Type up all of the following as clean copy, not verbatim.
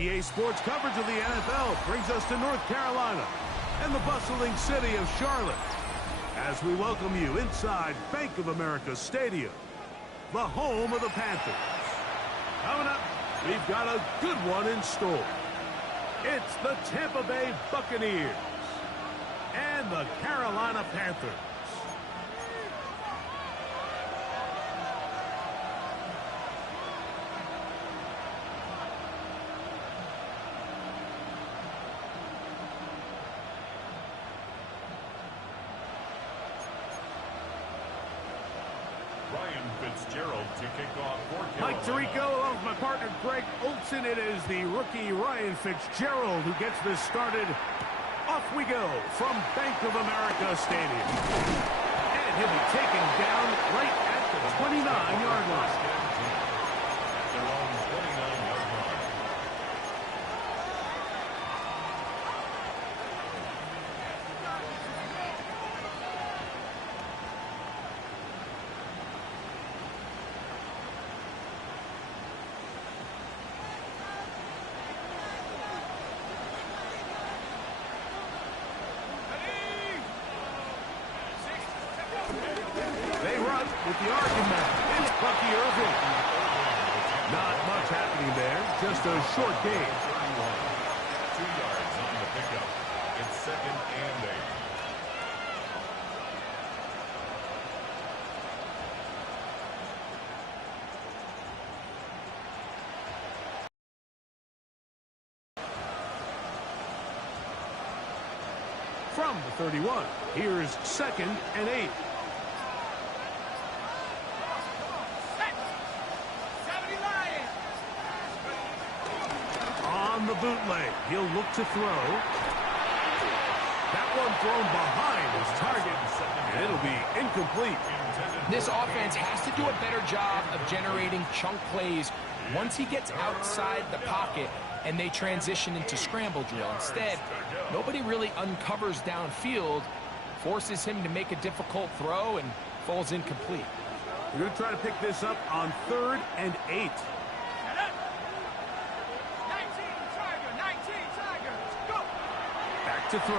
EA Sports coverage of the NFL brings us to North Carolina and the bustling city of Charlotte as we welcome you inside Bank of America Stadium, the home of the Panthers. Coming up, we've got a good one in store. It's the Tampa Bay Buccaneers and the Carolina Panthers. To kick off for Mike Tirico along with my partner Greg Olson. It is the rookie Ryan Fitzgerald who gets this started. Off we go from Bank of America Stadium. And he'll be taken down right at the 29-yard line. Their own 29-yard line. With the argument, it's Bucky Irving. Not much happening there, just a short game. 2 yards on the pickup. It's 2nd and 8. From the 31, here's 2nd and 8. The bootleg. He'll look to throw. That one thrown behind his target, and it'll be incomplete. This offense has to do a better job of generating chunk plays once he gets outside the pocket and they transition into scramble drill. Instead, nobody really uncovers downfield, forces him to make a difficult throw, and falls incomplete. We're going to try to pick this up on 3rd and 8. To throw.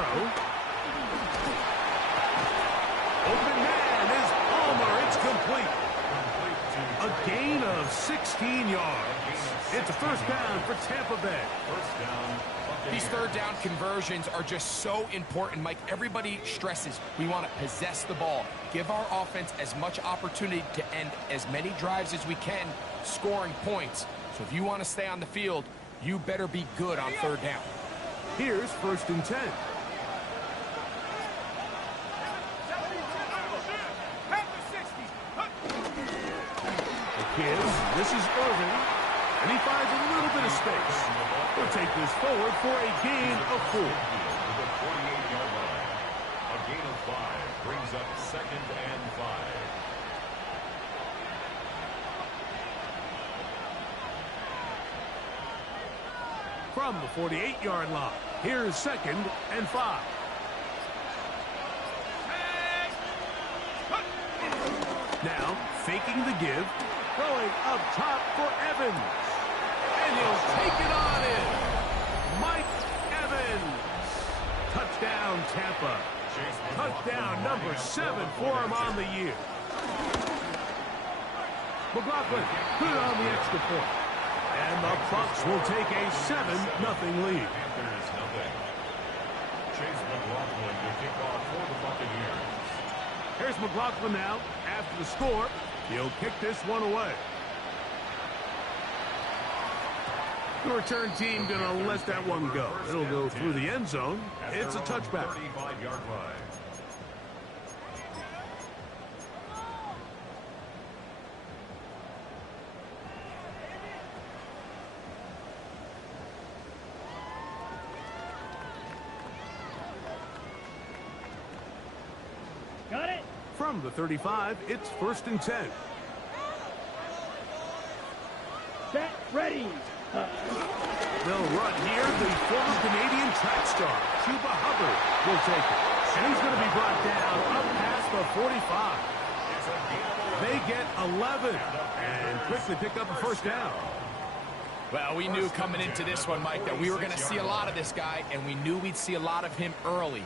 Open man is Palmer. It's complete. A gain of 16 yards. It's a first down for Tampa Bay. These third down conversions are just so important, Mike. Everybody stresses we want to possess the ball, give our offense as much opportunity to end as many drives as we can, scoring points. So if you want to stay on the field, you better be good on third down. Here's 1st and 10. The kids, this is Irving, and he finds a little bit of space. He'll take this forward for a gain of 4. To the 48-yard line. A gain of 5 brings up 2nd and 5. From the 48-yard line, here's 2nd and 5. Now, faking the give, throwing up top for Evans. And he'll take it on in. Mike Evans. Touchdown, Tampa. Touchdown number 7 for him on the year. McLaughlin put it on the extra point. And the Bucs will take a 7-0 lead. Chase McLaughlin to kick off for the Buccaneers. Here's McLaughlin now. After the score, he'll kick this one away. The return team going to let that one go. It'll go through the end zone. It's a touchback. 35-yard line. From the 35, it's 1st and 10. Set, ready. They'll run here. The former Canadian track star, Chuba Hubbard, will take it. And he's going to be brought down up past the 45. They get 11 and quickly pick up a first down. Well, we knew coming into this one, Mike, that we were going to see a lot of this guy, and we knew we'd see a lot of him early.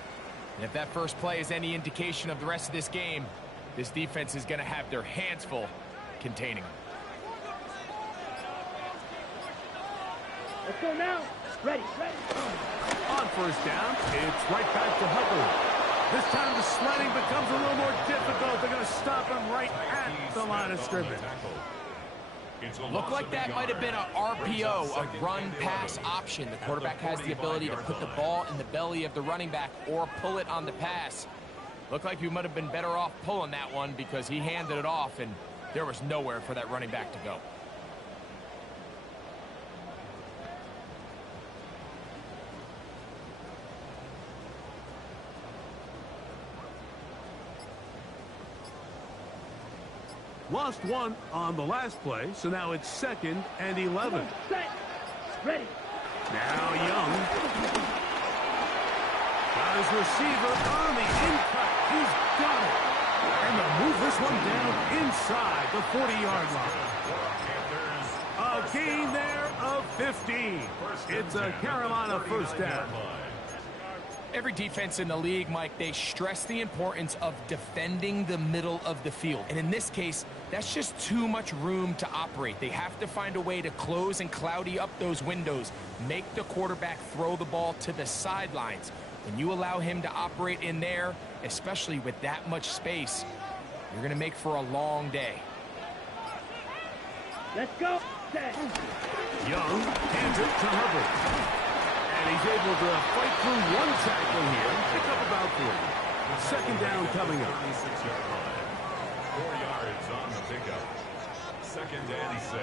And if that first play is any indication of the rest of this game, this defense is going to have their hands full containing him. Let's go now. Ready. On first down, it's right back to Hubbard. This time the sledding becomes a little more difficult. They're going to stop him right at the line of scrimmage. Looked like that might have been a RPO, a run-pass option. The quarterback has the ability to put the ball in the belly of the running back or pull it on the pass. Looked like you might have been better off pulling that one because he handed it off, and there was nowhere for that running back to go. Lost one on the last play, so now it's 2nd and 11. Set. Ready. Now Young. Got his receiver on the in-cut. He's got it. And they'll move this one down inside the 40-yard line. A gain there of 15. It's a Carolina first down. Every defense in the league, Mike, they stress the importance of defending the middle of the field. And in this case, that's just too much room to operate. They have to find a way to close and cloudy up those windows, make the quarterback throw the ball to the sidelines. When you allow him to operate in there, especially with that much space, you're going to make for a long day. Let's go. Set. Young hands it to Hubbard. And he's able to fight through one tackle here, pick up about 3. 2nd down coming up. 4 yards on the pickup. 2nd and 6.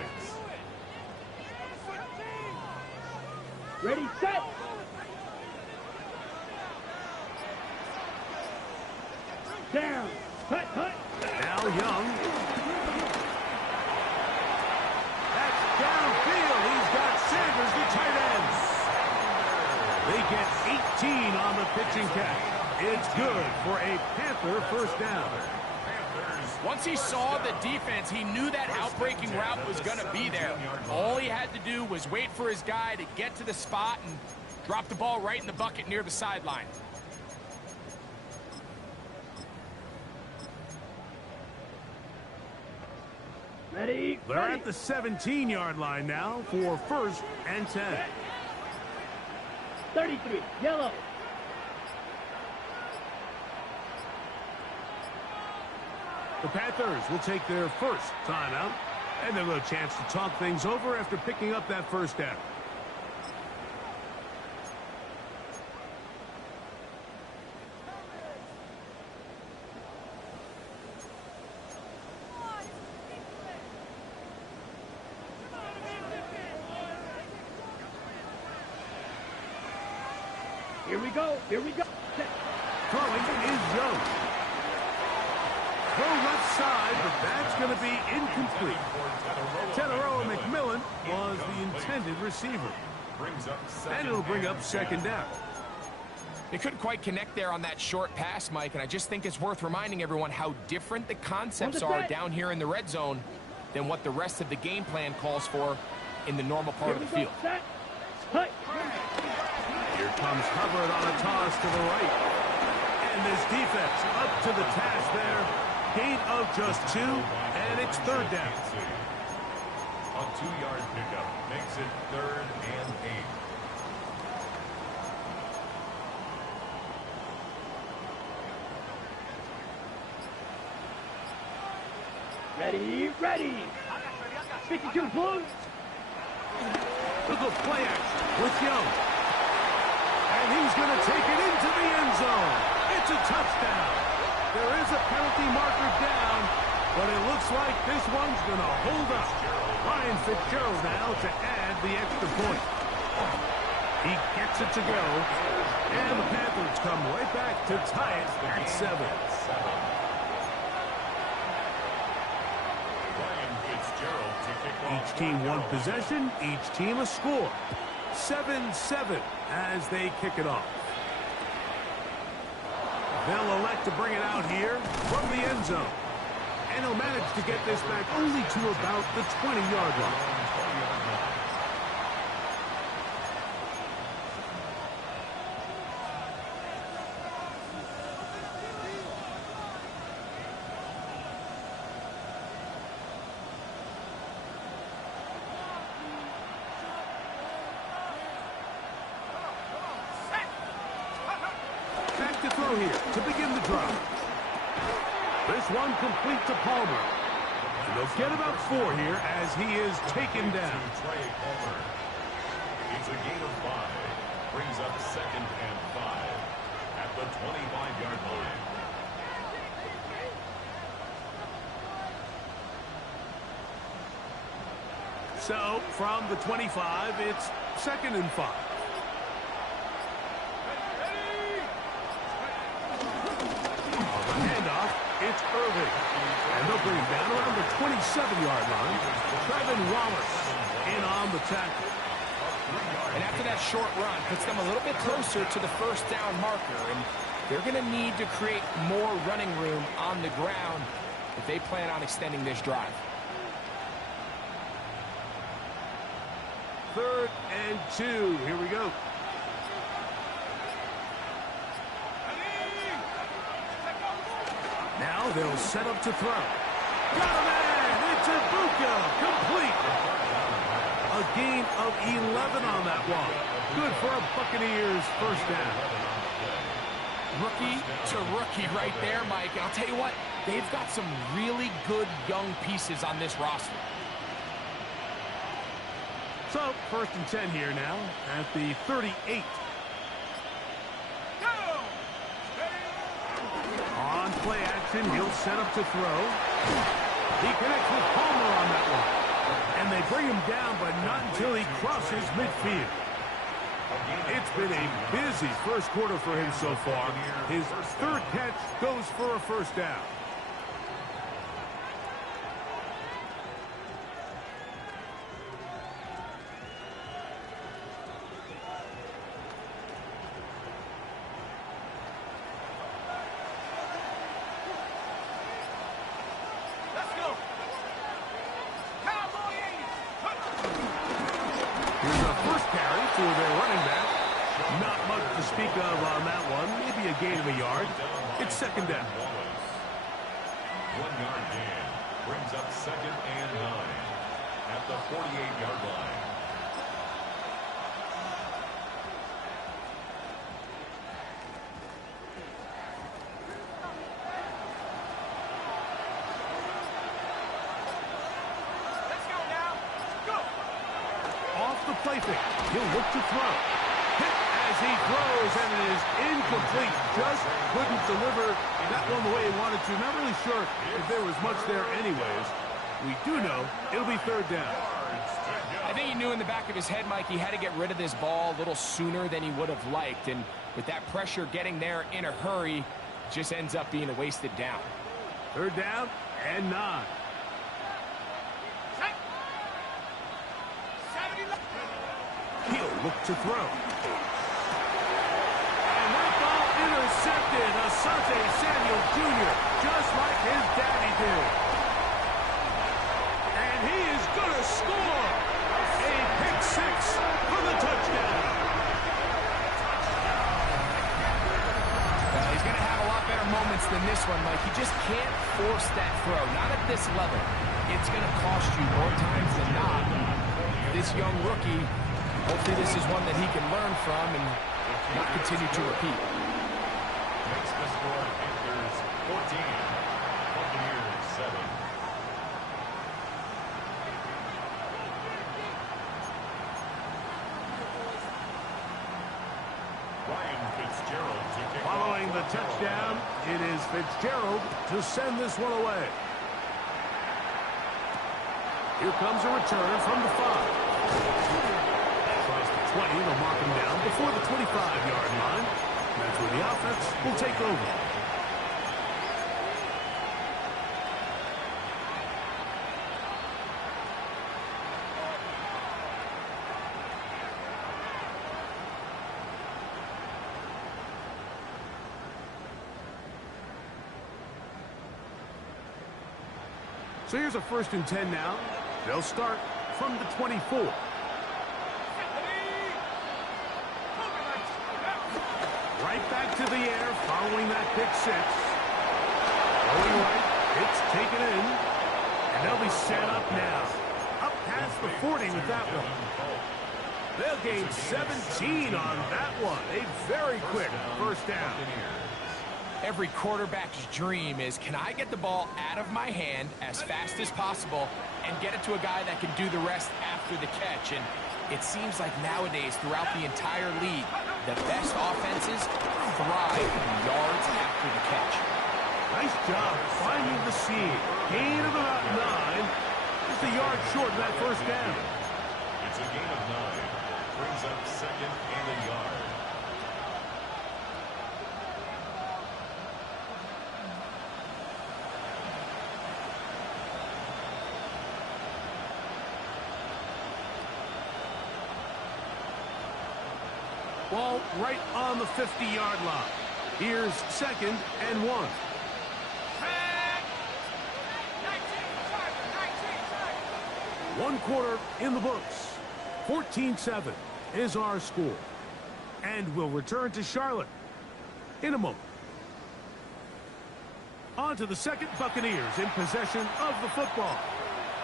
Ready, set. Down. Hut. Now Young. That's downfield. He's got Sanders, the tight end. They get 18 on the pitching catch. It's good for a Panther first down. Once he saw the defense, he knew that outbreaking route was going to be there. All he had to do was wait for his guy to get to the spot and drop the ball right in the bucket near the sideline. Ready. They're at the 17-yard line now for 1st and 10. 33. Yellow. The Panthers will take their first timeout, and they'll have a chance to talk things over after picking up that first down. Here we go. Set. Throwing is Young. Throw left side, but that's going to be incomplete. Teteroa McMillan was the intended receiver. And it'll bring up 2nd down. They couldn't quite connect there on that short pass, Mike, and I just think it's worth reminding everyone how different the concepts are down here in the red zone than what the rest of the game plan calls for in the normal part of the field. Set. Hut. Here comes Hubbard on a toss to the right. And this defense up to the task there. Gain of just 2, and it's 3rd down. A 2-yard pickup makes it 3rd and 8. Ready. 52 blue. Look at play action with Young. And he's going to take it into the end zone. It's a touchdown. There is a penalty marker down, but it looks like this one's going to hold up. Ryan Fitzgerald now to add the extra point. He gets it to go, and the Panthers come right back to tie it at 7. Each team one possession, each team a score. 7-7 as they kick it off. They'll elect to bring it out here from the end zone. And he'll manage to get this back only to about the 20-yard line. throw here to begin the drive. This one complete to Palmer. And they'll get about 4 here as he is taken down. Trey Palmer. It's a gain of 5. Brings up 2nd and 5 at the 25-yard line. So, from the 25, it's 2nd and 5. On the handoff, it's Irving. And they'll bring him down around the 27-yard line. Trevin Wallace in on the tackle. And after that short run, puts them a little bit closer to the first down marker. And they're going to need to create more running room on the ground if they plan on extending this drive. 3rd and 2. Here we go. Now they'll set up to throw. Got a man! It's Ibuka! Complete! A gain of 11 on that one. Good for a Buccaneers first down. Rookie to rookie right there, Mike. And I'll tell you what, they've got some really good young pieces on this roster. So, 1st and 10 here now at the 38. On play action, he'll set up to throw. He connects with Palmer on that one. And they bring him down, but not until he crosses midfield. It's been a busy first quarter for him so far. His 3rd catch goes for a first down. Speak of on that one, maybe a gain of a yard. It's 2nd down. 1-yard gain brings up 2nd and 9 at the 48-yard line. Let's go now. Go. Off the play fake. He'll look to throw. Hit as he throws, and it is incomplete. Just couldn't deliver that one the way he wanted to. Not really sure if there was much there anyways. We do know it'll be 3rd down. I think he knew in the back of his head, Mike, he had to get rid of this ball a little sooner than he would have liked. And with that pressure getting there in a hurry, just ends up being a wasted down. 3rd down and 9. He'll look to throw. And that ball intercepted. Asante Samuel Jr., just like his daddy did. And he is going to score. A pick 6 for the touchdown. Well, he's going to have a lot better moments than this one, Mike. You just can't force that throw. Not at this level. It's going to cost you more times than not. This young rookie, hopefully this is one that he can learn from and not continue to repeat. Makes the score Panthers 14, Buccaneers 7. Ryan Fitzgerald to kick Following off the touchdown, it is Fitzgerald to send this one away. Here comes a return from the 5. Tries the 20, they'll mark him down before the 25-yard line. That's where the offense will take over. So here's a 1st and 10 now. They'll start from the 24. Right back to the air following that pick 6. Going right, it's taken in. And they'll be set up now. Up past the 40 with that one. They'll gain 17 on that one. A very quick first down. Every quarterback's dream is, can I get the ball out of my hand as fast as possible and get it to a guy that can do the rest after the catch? And it seems like nowadays, throughout the entire league, the best offenses thrive in yards after the catch. Nice job finding the seam. Gain of about 9. Just a yard short of that first down. It's a gain of 9. Brings up second and a yard. Ball right on the 50-yard line. Here's second and 1. One quarter in the books. 14-7 is our score. And we'll return to Charlotte in a moment. On to the second. Buccaneers in possession of the football.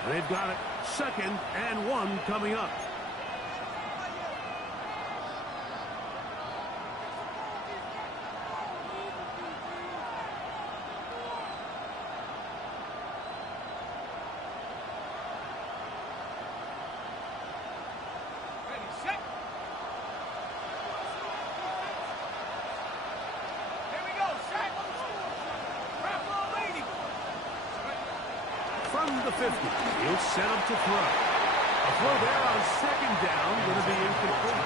They've got it second and 1 coming up. From the 50, he'll set up to throw. A throw there on second down, going to be incomplete.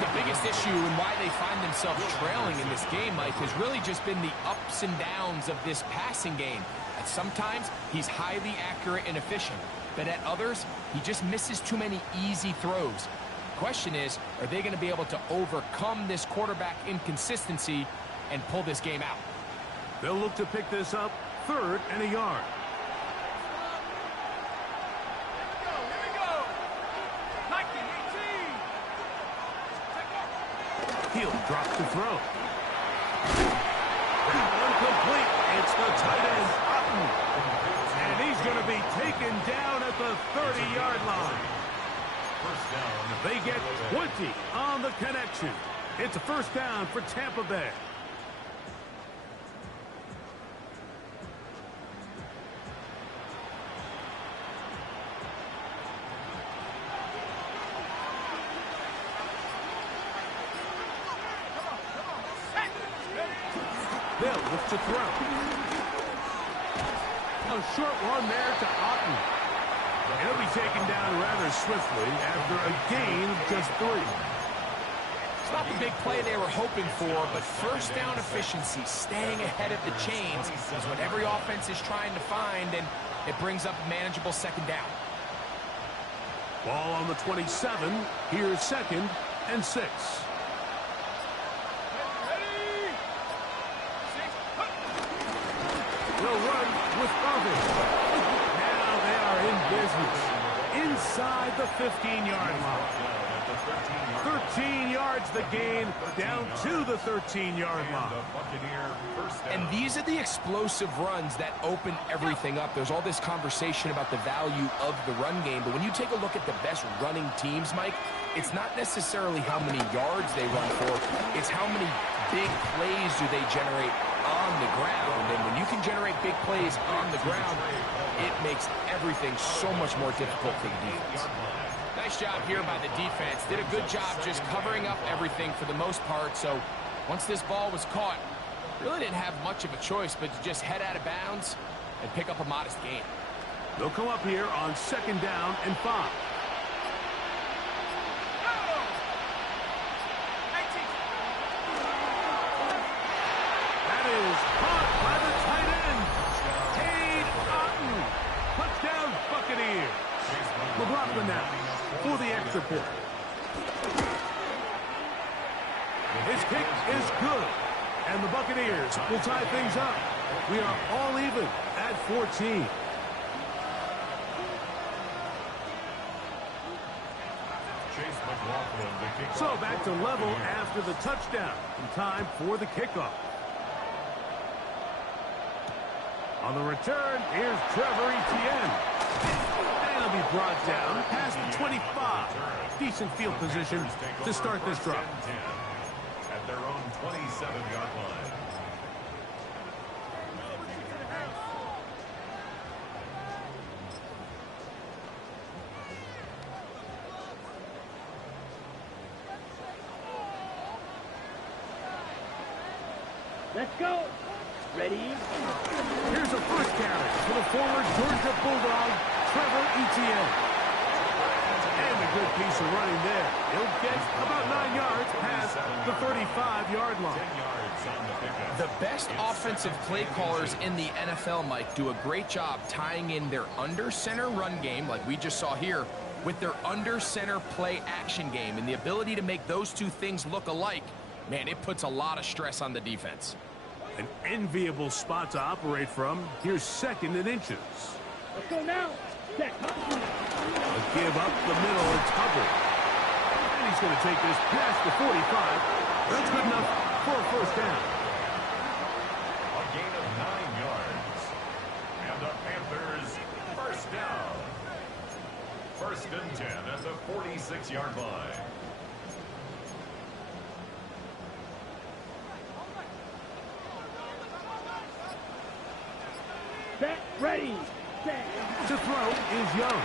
The biggest issue and why they find themselves trailing in this game, Mike, has really just been the ups and downs of this passing game. At sometimes, he's highly accurate and efficient, but at others, he just misses too many easy throws. The question is, are they going to be able to overcome this quarterback inconsistency and pull this game out? They'll look to pick this up, third and a yard. He'll drop to throw. Incomplete. It's the tight end, Otten. And he's going to be taken down at the 30-yard line. First down. They get 20 on the connection. It's a first down for Tampa Bay. They'll look to throw. A short one there to Otten. He'll be taken down rather swiftly after a gain of just 3. It's not the big play they were hoping for, but first down efficiency, staying ahead of the chains, is what every offense is trying to find, and it brings up a manageable second down. Ball on the 27. Here's second and 6. They'll run with Irving. Now they are in business. Inside the 15-yard line. 13 yards the gain, down to the 13-yard line. And these are the explosive runs that open everything up. There's all this conversation about the value of the run game, but when you take a look at the best running teams, Mike, it's not necessarily how many yards they run for, it's how many big plays do they generate on the ground. And when you can generate big plays on the ground, it makes everything so much more difficult for the defense. Nice job here by the defense. Did a good job just covering up everything for the most part. So once this ball was caught, really didn't have much of a choice but to just head out of bounds and pick up a modest gain. They'll come up here on second down and 5. That is caught by the tight end, Cade Otten. Touchdown, Buccaneers. McLaughlin now for the extra point. His kick is good, and the Buccaneers will tie things up. We are all even at 14. So back to level after the touchdown. In time for the kickoff. On the return, here's Trevor Etienne. And he'll be brought down past the 25. Decent field position to start this drive. At their own 27-yard line. Let's go. Ready? Here's a first carry for the former Georgia Bulldog, Trevor Etienne. And a good piece of running there. He'll get about 9 yards past the 35-yard line. 10 yards on the pickup. The best offensive play callers in the NFL, Mike, do a great job tying in their under-center run game, like we just saw here, with their under-center play action game. And the ability to make those two things look alike, man, it puts a lot of stress on the defense. An enviable spot to operate from. Here's 2nd and inches. Let's go now. Set. A give up the middle. It's Hubbard. And he's going to take this past the 45. That's good enough for a first down. A gain of 9 yards. And the Panthers first down. 1st and 10 at the 46-yard line. Set. Ready. Set. To throw is Young.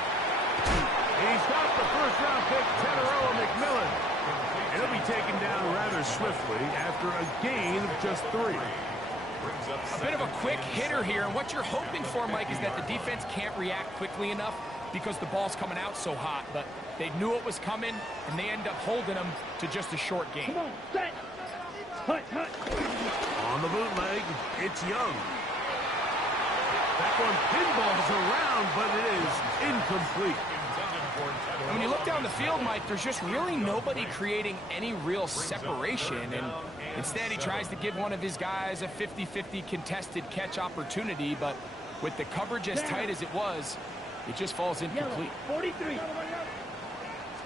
He's got the first-round pick, Teteroa McMillan. And he'll be taken down rather swiftly after a gain of just 3. A bit of a quick hitter here, and what you're hoping for, Mike, is that the defense can't react quickly enough because the ball's coming out so hot. But they knew it was coming, and they end up holding them to just a short gain. Come on. Set. Hut, hut. On the bootleg, it's Young. That one pinballs around, but it is incomplete. And when you look down the field, Mike, there's just really nobody creating any real separation. And instead, he tries to give one of his guys a 50-50 contested catch opportunity. But with the coverage as tight as it was, it just falls incomplete. Yellow, 43.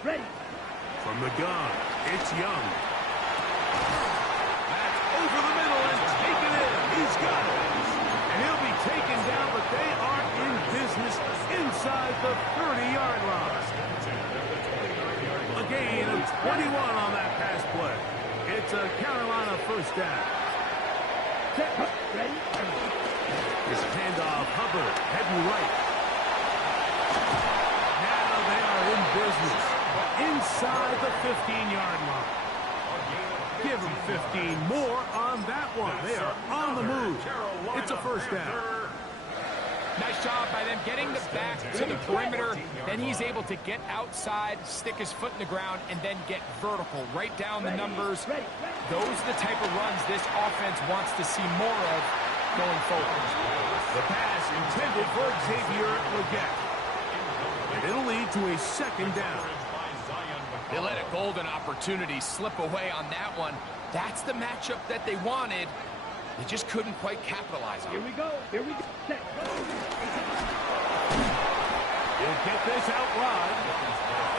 Ready. From the gun, it's Young. That's over the middle and taken in. He's got it. And he'll be taken down, but they are in business inside the 30-yard line. A gain of 21 on that pass play. It's a Carolina first down. Ready? Here's a handoff. Hubbard heading right. Now they are in business inside the 15-yard line. Give them 15 more on that one. They are on the move. It's a first down. Nice job by them getting the back to the perimeter. Then he's able to get outside, stick his foot in the ground, and then get vertical. Right down the numbers. Those are the type of runs this offense wants to see more of going forward. The pass intended for Xavier Legette. And it'll lead to a second down. They let a golden opportunity slip away on that one. That's the matchup that they wanted. They just couldn't quite capitalize on it. Here we go. Here we go. Set. He'll get this out wide.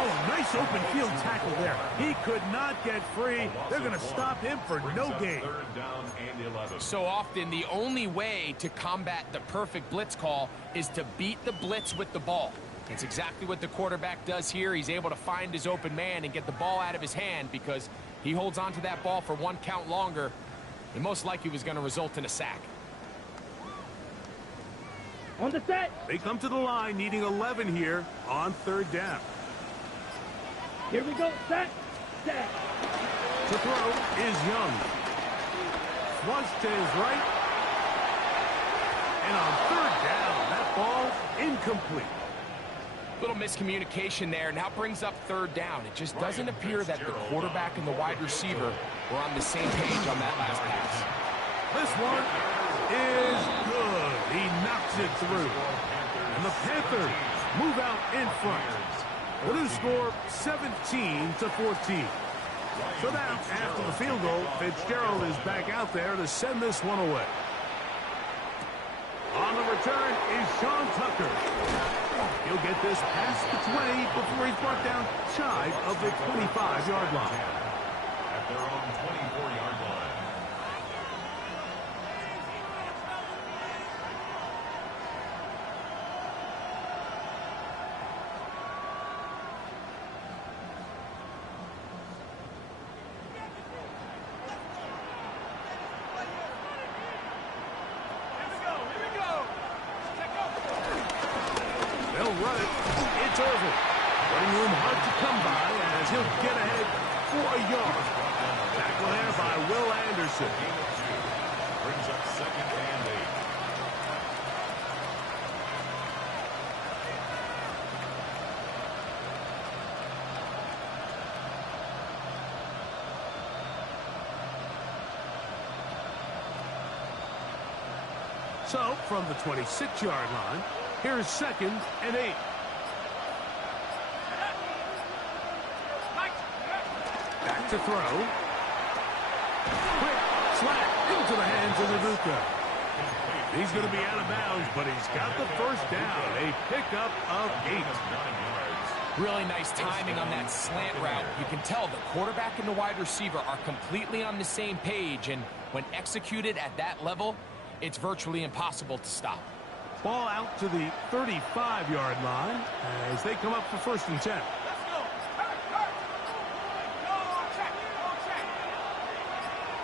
Oh, nice open field tackle there. He could not get free. They're going to stop him for no gain. 3rd down and 11. So often, the only way to combat the perfect blitz call is to beat the blitz with the ball. It's exactly what the quarterback does here. He's able to find his open man and get the ball out of his hand because he holds on to that ball for 1 count longer. And most likely was going to result in a sack. On the set. They come to the line needing 11 here on 3rd down. Here we go. Set. Set. To throw is Young. Flush to his right. And on 3rd down, that ball incomplete. Little miscommunication there. Now brings up 3rd down. It just doesn't appear that the quarterback and the wide receiver were on the same page on that last pass. This one is good. He knocks it through. And the Panthers move out in front. The new score, 17-14. So now, after the field goal, Fitzgerald is back out there to send this one away. On the return is Sean Tucker. He'll get this past the 20 before he's brought down shy of the 25-yard line. At their own 24-yard line. They'll run it. It's over. Running room hard to come by as he'll get ahead for a yard. Tackle there by Will Anderson. So, from the 26-yard line, here's 2nd and 8. Back to throw. Quick slap into the hands of Ibuka. He's going to be out of bounds, but he's got the first down. A pickup of 8. Really nice timing on that slant route. You can tell the quarterback and the wide receiver are completely on the same page, and when executed at that level, it's virtually impossible to stop. Ball out to the 35-yard line as they come up for 1st and 10. Let's go. Hurry, hurry. Go on track. Go on track.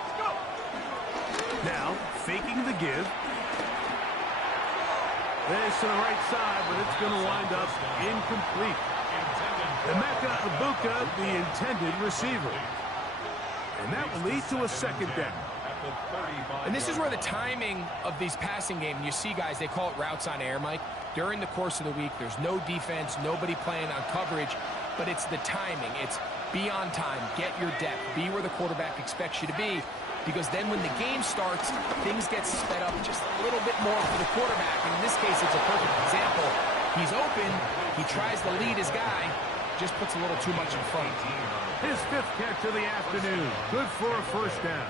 Let's go. Now, faking the give. This to the right side, but it's going to wind up incomplete. Emeka Ibuka, the intended receiver. And that will lead to a 2nd down. And this is where the timing of these passing games, you see guys, they call it routes on air, Mike. During the course of the week, there's no defense, nobody playing on coverage, but it's the timing. It's be on time, get your depth, be where the quarterback expects you to be, because then when the game starts, things get sped up just a little bit more for the quarterback. And in this case, it's a perfect example. He's open, he tries to lead his guy, just puts a little too much in front. His 5th catch of the afternoon. Good for a 1st down.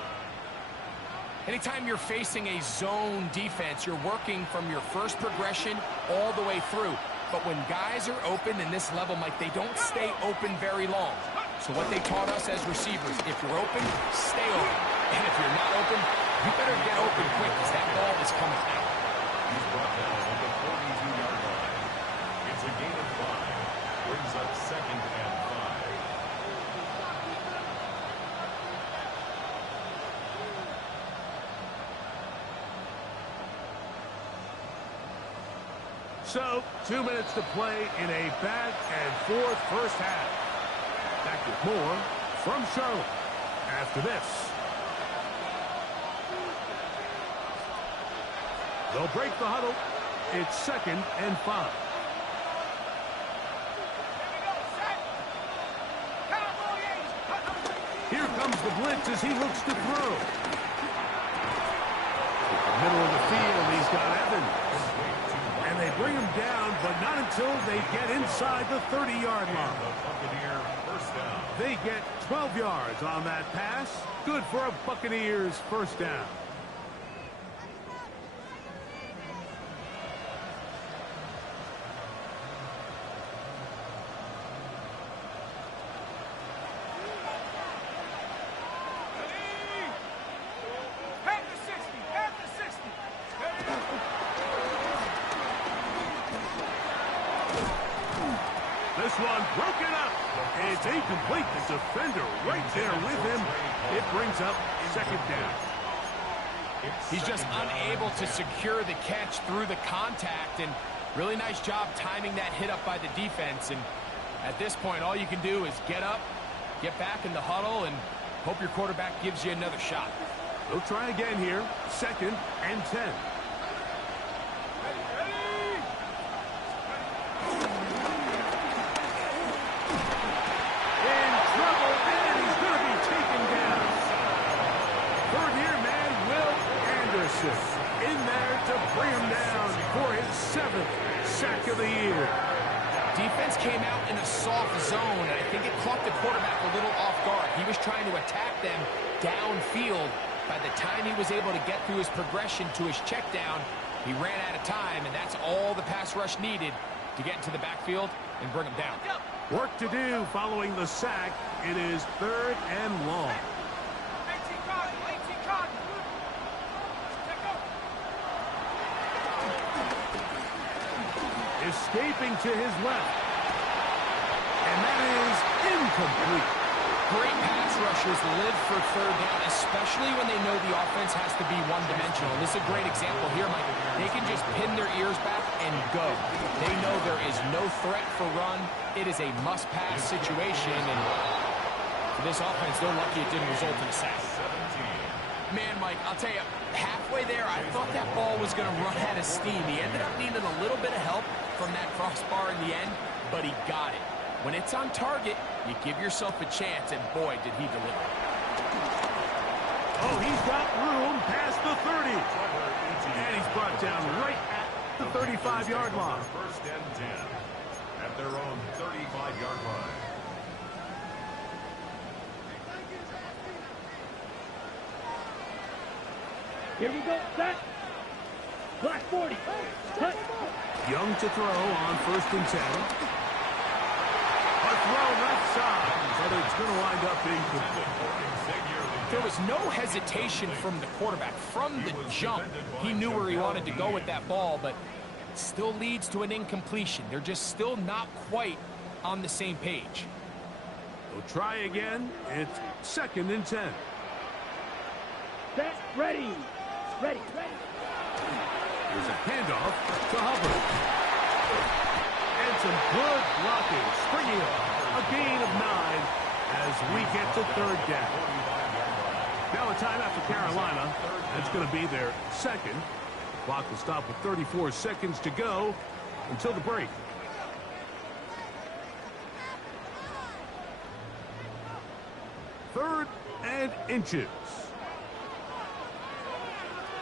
Anytime you're facing a zone defense, you're working from your first progression all the way through. But when guys are open in this level, Mike, they don't stay open very long. So what they taught us as receivers, if you're open, stay open. And if you're not open, you better get open quick because that ball is coming out. He's brought down at the 42-yard line. It's a gain of 5. Brings up 2nd and 5. So, 2 minutes to play in a back-and-forth first half. Back with more from Charlotte after this. They'll break the huddle. It's 2nd and 5. Here comes the blitz as he looks to throw. In the middle of the field, he's got Evans. And they bring him down, but not until they get inside the 30-yard line. They get 12 yards on that pass. Good for a Buccaneers 1st down. This one broken up. It's incomplete. The defender right there with him. It brings up 2nd down. He's just unable to secure the catch through the contact, and really nice job timing that hit up by the defense. And at this point, all you can do is get up, get back in the huddle, and hope your quarterback gives you another shot. They'll try again here. 2nd and 10. In there to bring him down for his 7th sack of the year. Defense came out in a soft zone, and I think it caught the quarterback a little off guard. He was trying to attack them downfield. By the time he was able to get through his progression to his check down, he ran out of time, and that's all the pass rush needed to get into the backfield and bring him down. Work to do following the sack. It is 3rd and long. Escaping to his left. And that is incomplete. Great pass rushers live for 3rd down, especially when they know the offense has to be one-dimensional. This is a great example here, Mike. They can just pin their ears back and go. They know there is no threat for run. It is a must-pass situation, and for this offense, they're lucky it didn't result in a sack. Man, Mike, I'll tell you, halfway there, I thought that ball was going to run out of steam. He ended up needing a little bit of help from that crossbar in the end, but he got it. When it's on target, you give yourself a chance, and boy, did he deliver. Oh, he's got room past the 30. And And he's brought down right at the 35-yard line. First and 10 at their own 35-yard line. Here we go, set. Black 40. Cut. Young to throw on first and 10. A throw left side, but it's going to wind up being complete. There was no hesitation from the quarterback. From the jump, he knew where he wanted to go with that ball, but it still leads to an incompletion. They're just still not quite on the same page. We'll try again. It's second and 10. Set. Ready. Ready. Ready. There's a handoff to Hubbard. And some good blocking. Springing up. A gain of 9 as we get to third down. Now a timeout for Carolina. That's going to be their second. Clock will stop with 34 seconds to go until the break. Third and inches.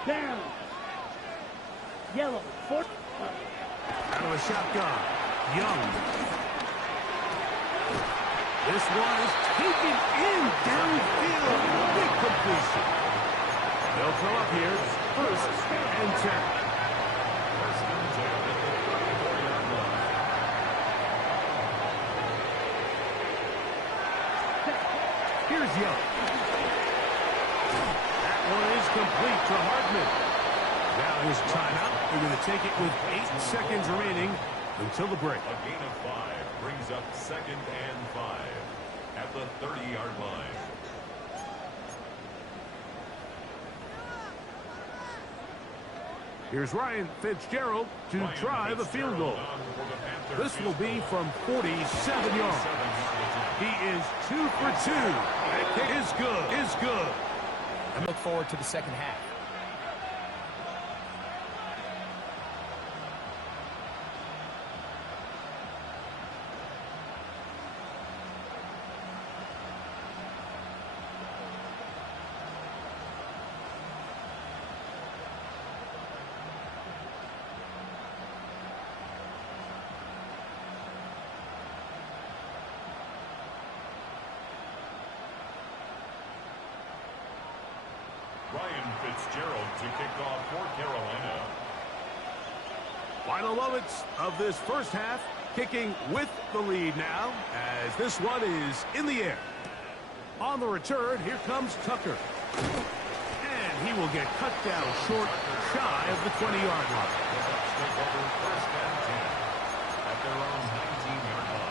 Down. Yellow. Fourth. Out of a shotgun. Young. This one is taken in downfield. Big completion. They'll throw up here. First and 10. First and 10 at the 34-yard line. Here's Young. That one is complete to Hardman. Now his timeout. They're going to take it with 8 seconds remaining until the break. A gain of 5 brings up second and 5 at the 30-yard line. Here's Ryan Fitzgerald to try the field goal. This will be from 47 yards. He is 2 for 2. That kick is good. Is good. I look forward to the second half. Ryan Fitzgerald to kick off for Carolina. Final moments of this first half, kicking with the lead now, as this one is in the air. On the return, here comes Tucker. And he will get cut down short, shy of the 20-yard line. The Bucs take over first and 10 at their own 19-yard line.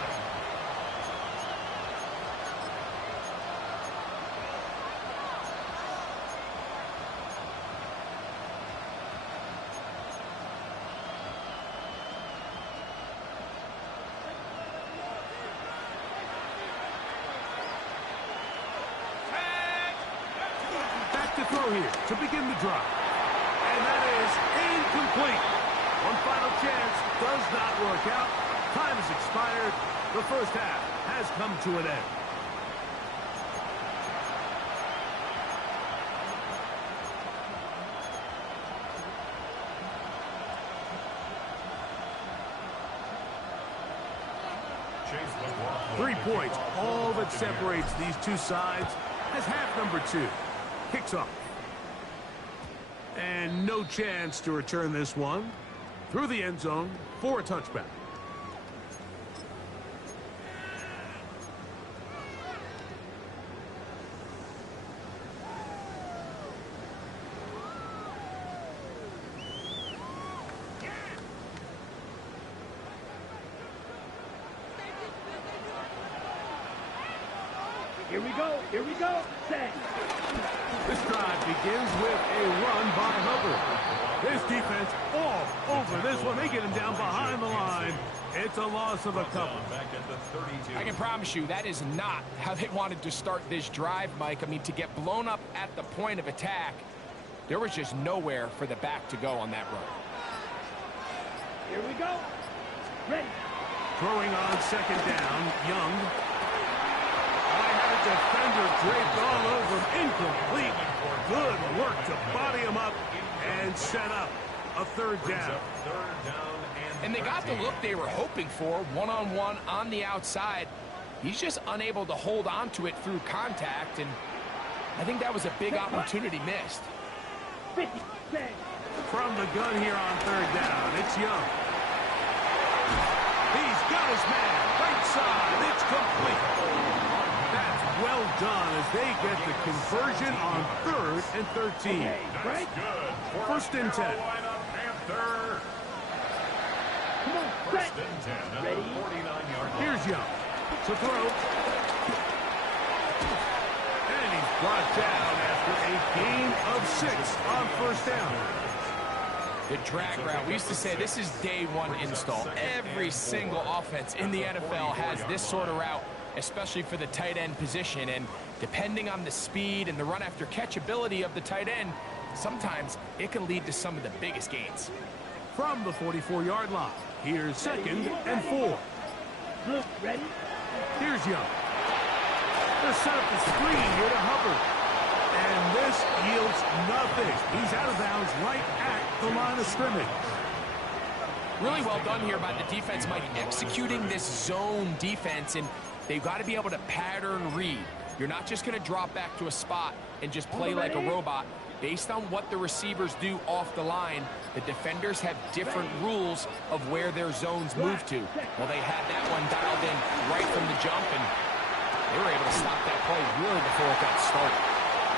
To throw here to begin the drive. And that is incomplete. One final chance does not work out. Time has expired. The first half has come to an end. Chase McLaughlin. 3 points, all that separates these two sides as half number 2 kicks off. And no chance to return this one through the end zone for a touchback. Here we go. Here we go. Set. This drive begins with a run by Hubbard. This defense all over this one. They get him down behind the line. It's a loss of a couple. Back at the 32. I can promise you that is not how they wanted to start this drive, Mike. I mean, to get blown up at the point of attack, there was just nowhere for the back to go on that run. Here we go. Ready. Throwing on second down, Young. I had a defender draped all over him. Incomplete. Good work to body him up and set up. a third Brings down. up third down And they got the look they were hoping for, one-on-one on the outside. He's just unable to hold on to it through contact, and I think that was a big opportunity missed. 50, 10. From the gun here on third down, it's Young. He's got his man, right side, it's complete. That's well done as they get the conversion on 3rd and 13. Okay, Frank. good. For First and 10. Carolina Panther. Come on, First set. and 10 at Ready? the 49-yard line. Here's Young to throw. And he's brought down after a gain of 6 on first down. The drag route, we used to say this is day one install. Every single offense in the NFL has this sort of route, especially for the tight end position. And depending on the speed and the run after catch ability of the tight end, sometimes it can lead to some of the biggest gains. From the 44-yard line, here's 2nd and 4. Luke, ready? Here's Young. They're set up the screen here to Hubbard. And this yields nothing. He's out of bounds right at the line of scrimmage. Really well done here by the defense, Mike, executing this zone defense, and they've got to be able to pattern read. You're not just going to drop back to a spot and just play like a robot. Based on what the receivers do off the line, the defenders have different rules of where their zones move to. Well, they had that one dialed in right from the jump, and they were able to stop that play really before it got started.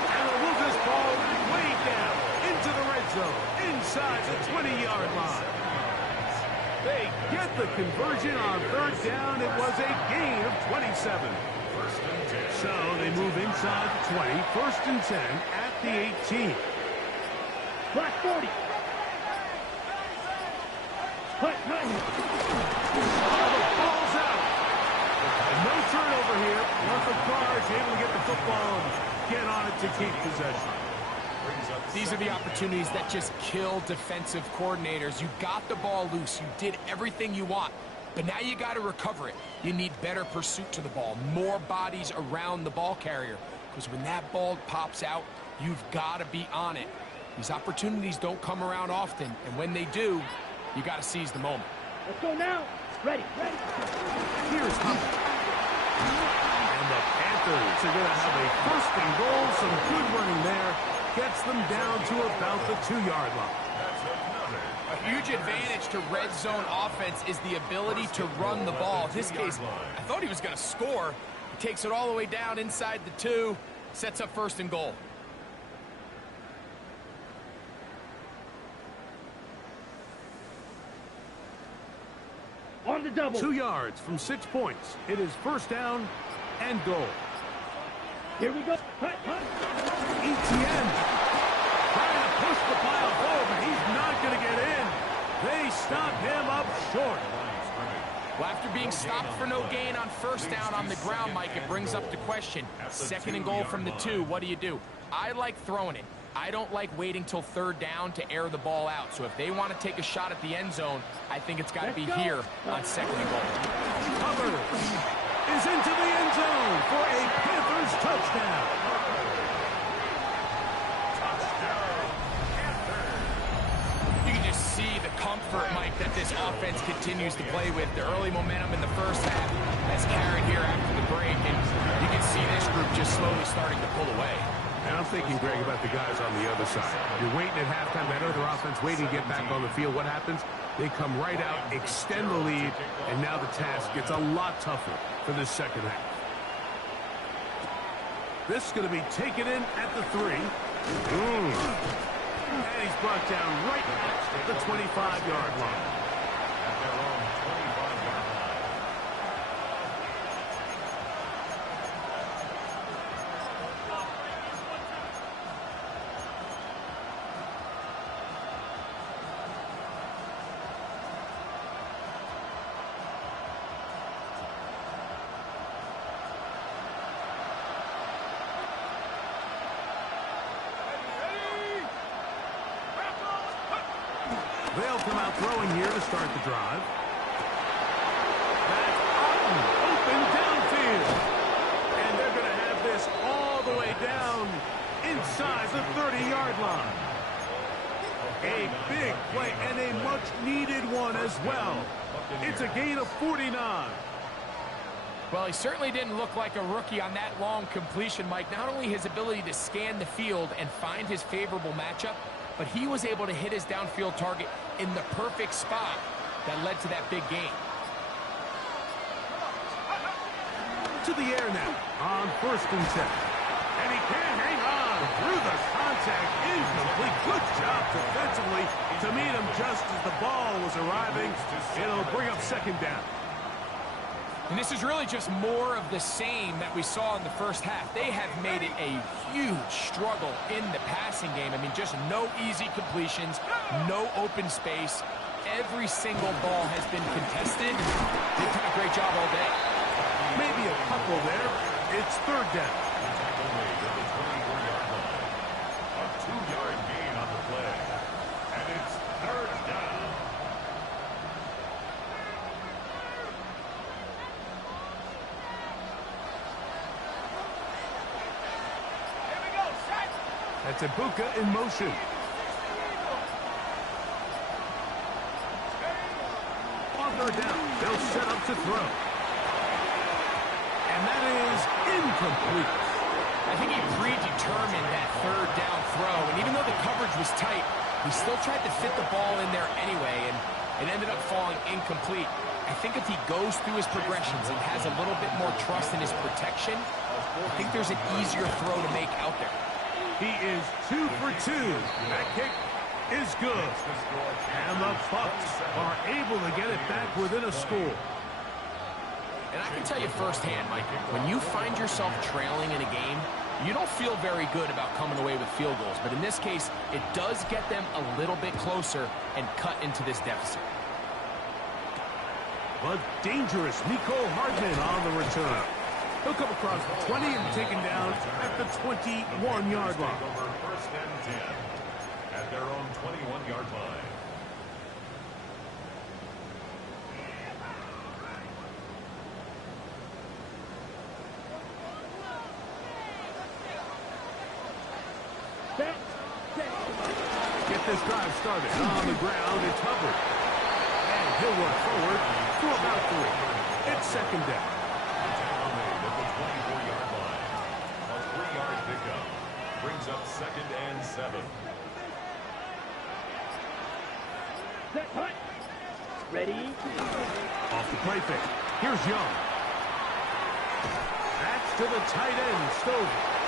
And they'll move this ball way down into the red zone, inside the 20-yard line. They get the conversion on third down. It was a gain of 27. So they move inside the 20, 1st and 10 at the 18. Black 40. Hut. Oh, the ball's out. No turnover here. Norfolk Guards able to get the football and get on it to keep possession. These are the opportunities that just kill defensive coordinators. You got the ball loose. You did everything you want. But now you got to recover it. You need better pursuit to the ball, more bodies around the ball carrier. Because when that ball pops out, you've got to be on it. These opportunities don't come around often, and when they do, you got to seize the moment. Let's go now. Ready. Here's Hubbard. And the Panthers are going to have a 1st and goal. Some good running there. Gets them down to about the 2-yard line. A huge advantage to red zone offense is the ability to run the ball. In this case, I thought he was going to score. He takes it all the way down inside the 2, sets up 1st and goal. On the double. 2 yards from 6 points. It is 1st down and goal. Here we go. Hut. ETN trying to push the pile forward, but he's not going to get in. They stop him up short. Well, after being stopped for no gain on 1st down on the ground, Mike, it brings up the question. 2nd and goal from the 2, what do? I like throwing it. I don't like waiting till 3rd down to air the ball out. So if they want to take a shot at the end zone, I think it's got to be here on 2nd and goal. Hubbard is into the end zone for a Panthers touchdown. You can just see the comfort, Mike, that this offense continues to play with. The early momentum in the 1st half has carried here after the break, and you can see this group just slowly starting to pull away. And I'm thinking, Greg, about the guys on the other side. You're waiting at halftime, that other offense waiting to get back on the field. What happens? They come right out, extend the lead, and now the task gets a lot tougher for this 2nd half. This is going to be taken in at the 3. And he's brought down right at the 25-yard line. At their own 25-yard line. They'll come out throwing here to start the drive. That's open downfield. And they're going to have this all the way down inside the 30-yard line. A big play and a much-needed one as well. It's a gain of 49. Well, he certainly didn't look like a rookie on that long completion, Mike. Not only his ability to scan the field and find his favorable matchup, but he was able to hit his downfield target in the perfect spot that led to that big gain. To the air now on 1st and 10. And he can't hang on through the contact. Incomplete. Good job defensively to meet him just as the ball was arriving. It'll bring up 2nd down. And this is really just more of the same that we saw in the first half. They have made it a huge struggle in the passing game. I mean, just no easy completions, no open space. Every single ball has been contested. They've done a great job all day. Maybe a couple there. It's 3rd down. A 2-yard gain on the play. And it's 3rd down. Here we go, set. That's Ibuka in motion. On 3rd down, they'll set up to throw. And that is incomplete. I think he predetermined that 3rd down throw, and even though the coverage was tight, he still tried to fit the ball in there anyway, and it ended up falling incomplete. I think if he goes through his progressions and has a little bit more trust in his protection, I think there's an easier throw to make out there. He is 2 for 2. That kick is good. And the Bucs are able to get it back within a score. And I can tell you firsthand, Mike, when you find yourself trailing in a game, you don't feel very good about coming away with field goals. But in this case, it does get them a little bit closer and cut into this deficit. But dangerous Nicole Hardman on the return. He'll come across the 20 and taken down at the 21-yard line. Over 1st and 10 at their own 21-yard line. Get this drive started. On the ground, it's Hubbard. And he'll work forward to about 3. It's 2nd down. Tackle made at the 24-yard line. A 3-yard pickup brings up 2nd and 7. Set, hut. Ready? Off the play fake. Here's Young. That's to the tight end, Stover.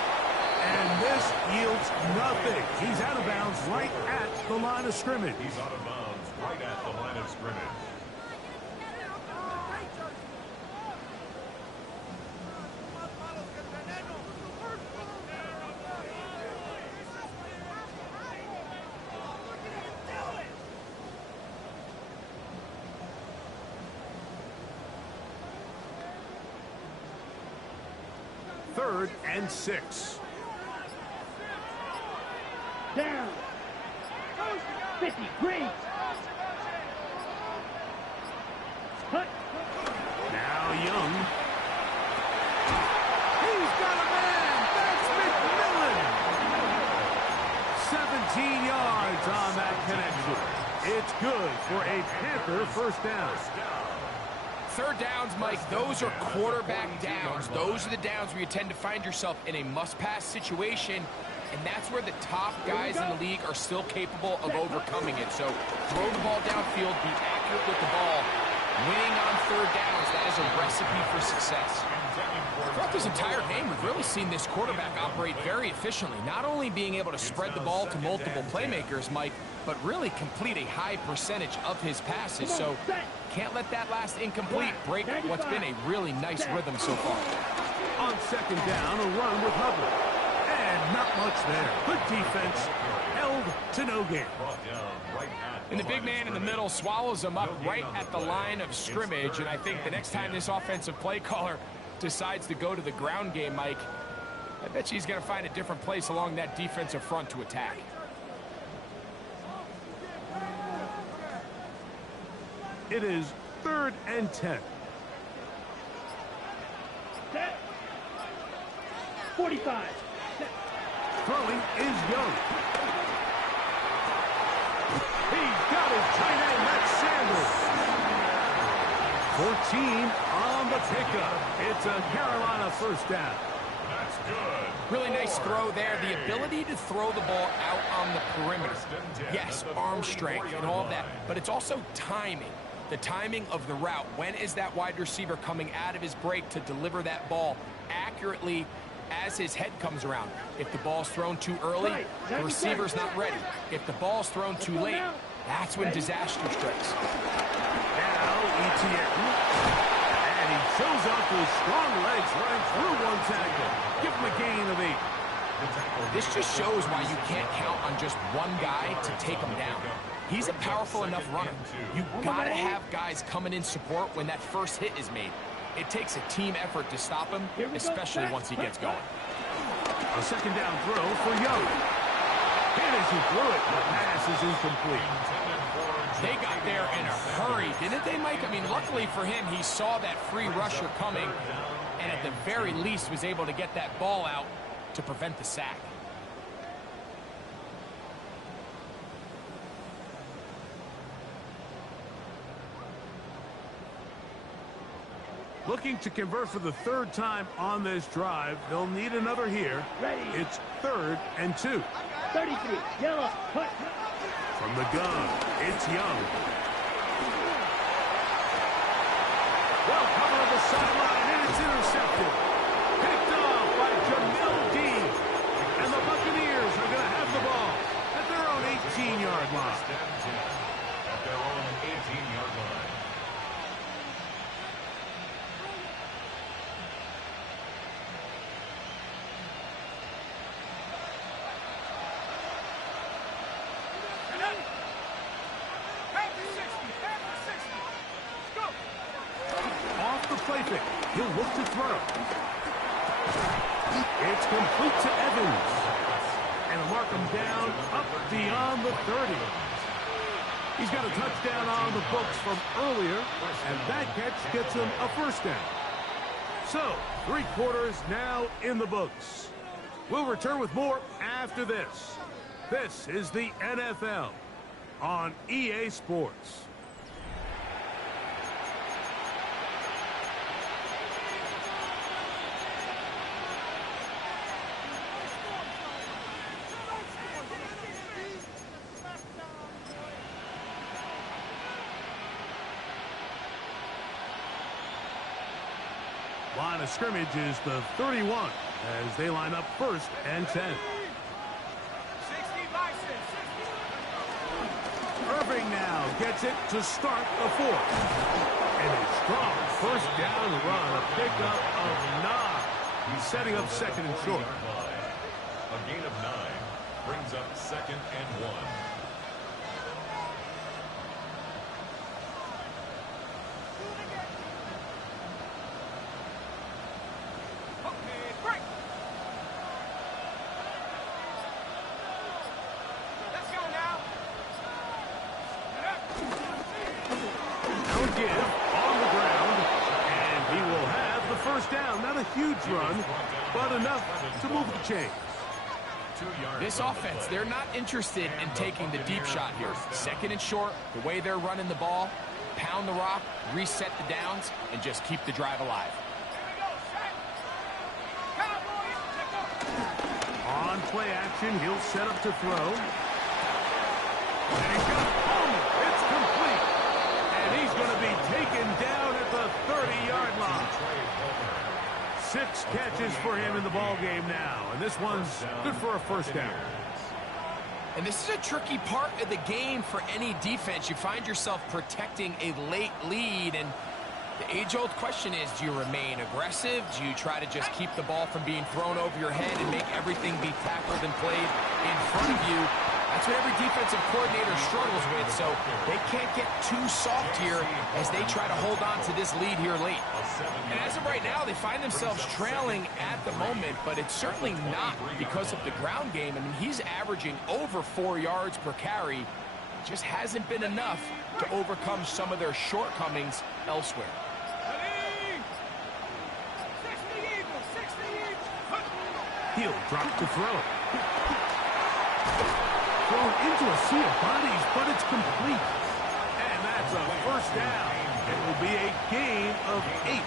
And this yields nothing. He's out of bounds right at the line of scrimmage. He's out of bounds right at the line of scrimmage. Third and 6. Down. 50, great. Hut. Now Young. He's got a man. That's McMillan. 17 yards on that connection. It's good for a Panther 1st down. 3rd downs, Mike, those are quarterback downs. Those are the downs where you tend to find yourself in a must-pass situation, and that's where the top guys in the league are still capable of overcoming it. So throw the ball downfield, be accurate with the ball. Winning on 3rd downs, that is a recipe for success. Throughout this entire game, we've really seen this quarterback operate very efficiently, not only being able to spread the ball to multiple playmakers, Mike, but really complete a high percentage of his passes. So can't let that last incomplete break what's been a really nice rhythm so far. On 2nd down, a run with Hubbard. And not much there. Good defense. Held to no gain. And the big man in the middle swallows him up right at the line of scrimmage. And I think the next time this offensive play caller decides to go to the ground game, Mike, I bet you he's going to find a different place along that defensive front to attack. It is 3rd and 10. Set. 45. Throwing is Young. tight end, that's Sanders. 14 on the pickup. It's a Carolina first down. That's good. Really nice throw there. The ability to throw the ball out on the perimeter. Yes, arm strength and all of that, but it's also timing. The timing of the route. When is that wide receiver coming out of his break to deliver that ball accurately as his head comes around? If the ball's thrown too early, the receiver's not ready. If the ball's thrown too late, that's when disaster strikes. Now, ETN. And he shows off his strong legs running through one tackle. Give him a gain of 8. This just shows why you can't count on just one guy to take him down. He's a powerful enough runner. You've got to have guys coming in support when that first hit is made. It takes a team effort to stop him, especially once he gets going. A second down throw for Young. And as he threw it, the pass is incomplete. They got there in a hurry, didn't they, Mike? I mean, luckily for him, he saw that free rusher coming and at the very least was able to get that ball out to prevent the sack. Looking to convert for the third time on this drive. They'll need another here. Ready. It's 3rd and 2. 33, yellow, put. From the gun, it's Young. Well covered on the sideline, and it's intercepted. Picked off by Jamil Dean. And the Buccaneers are going to have the ball at their own 18-yard line. At their own 18-yard line. He'll look to throw. It's complete to Evans. And mark him down up beyond the 30. He's got a touchdown on the books from earlier, and that catch gets him a first down. So, 3 quarters now in the books. We'll return with more after this. This is the NFL on EA Sports. Line of scrimmage is the 31 as they line up 1st and 10. 60 license. Irving now gets it to start the 4th. And a strong first down run, a pickup of 9. He's setting up 2nd and short. A gain of 9 brings up 2nd and 1. Huge run, but enough to move the chain. This offense, they're not interested in taking the deep shot here. 2nd and short, the way they're running the ball, pound the rock, reset the downs, and just keep the drive alive. On play action, he'll set up to throw. And he's got it. It's complete. And he's going to be taken down at the 30-yard line. 6 catches for him in the ball game now, and this one's good for a first down. And this is a tricky part of the game for any defense. You find yourself protecting a late lead, and the age-old question is, do you remain aggressive? Do you try to just keep the ball from being thrown over your head and make everything be tackled and played in front of you? That's what every defensive coordinator struggles with, so they can't get too soft here as they try to hold on to this lead here late. And as of right now, they find themselves trailing at the moment, but it's certainly not because of the ground game. I mean, he's averaging over 4 yards per carry. It just hasn't been enough to overcome some of their shortcomings elsewhere. He'll drop to throw. Thrown into a sea of bodies, but it's complete. a first down. It will be a gain of 8.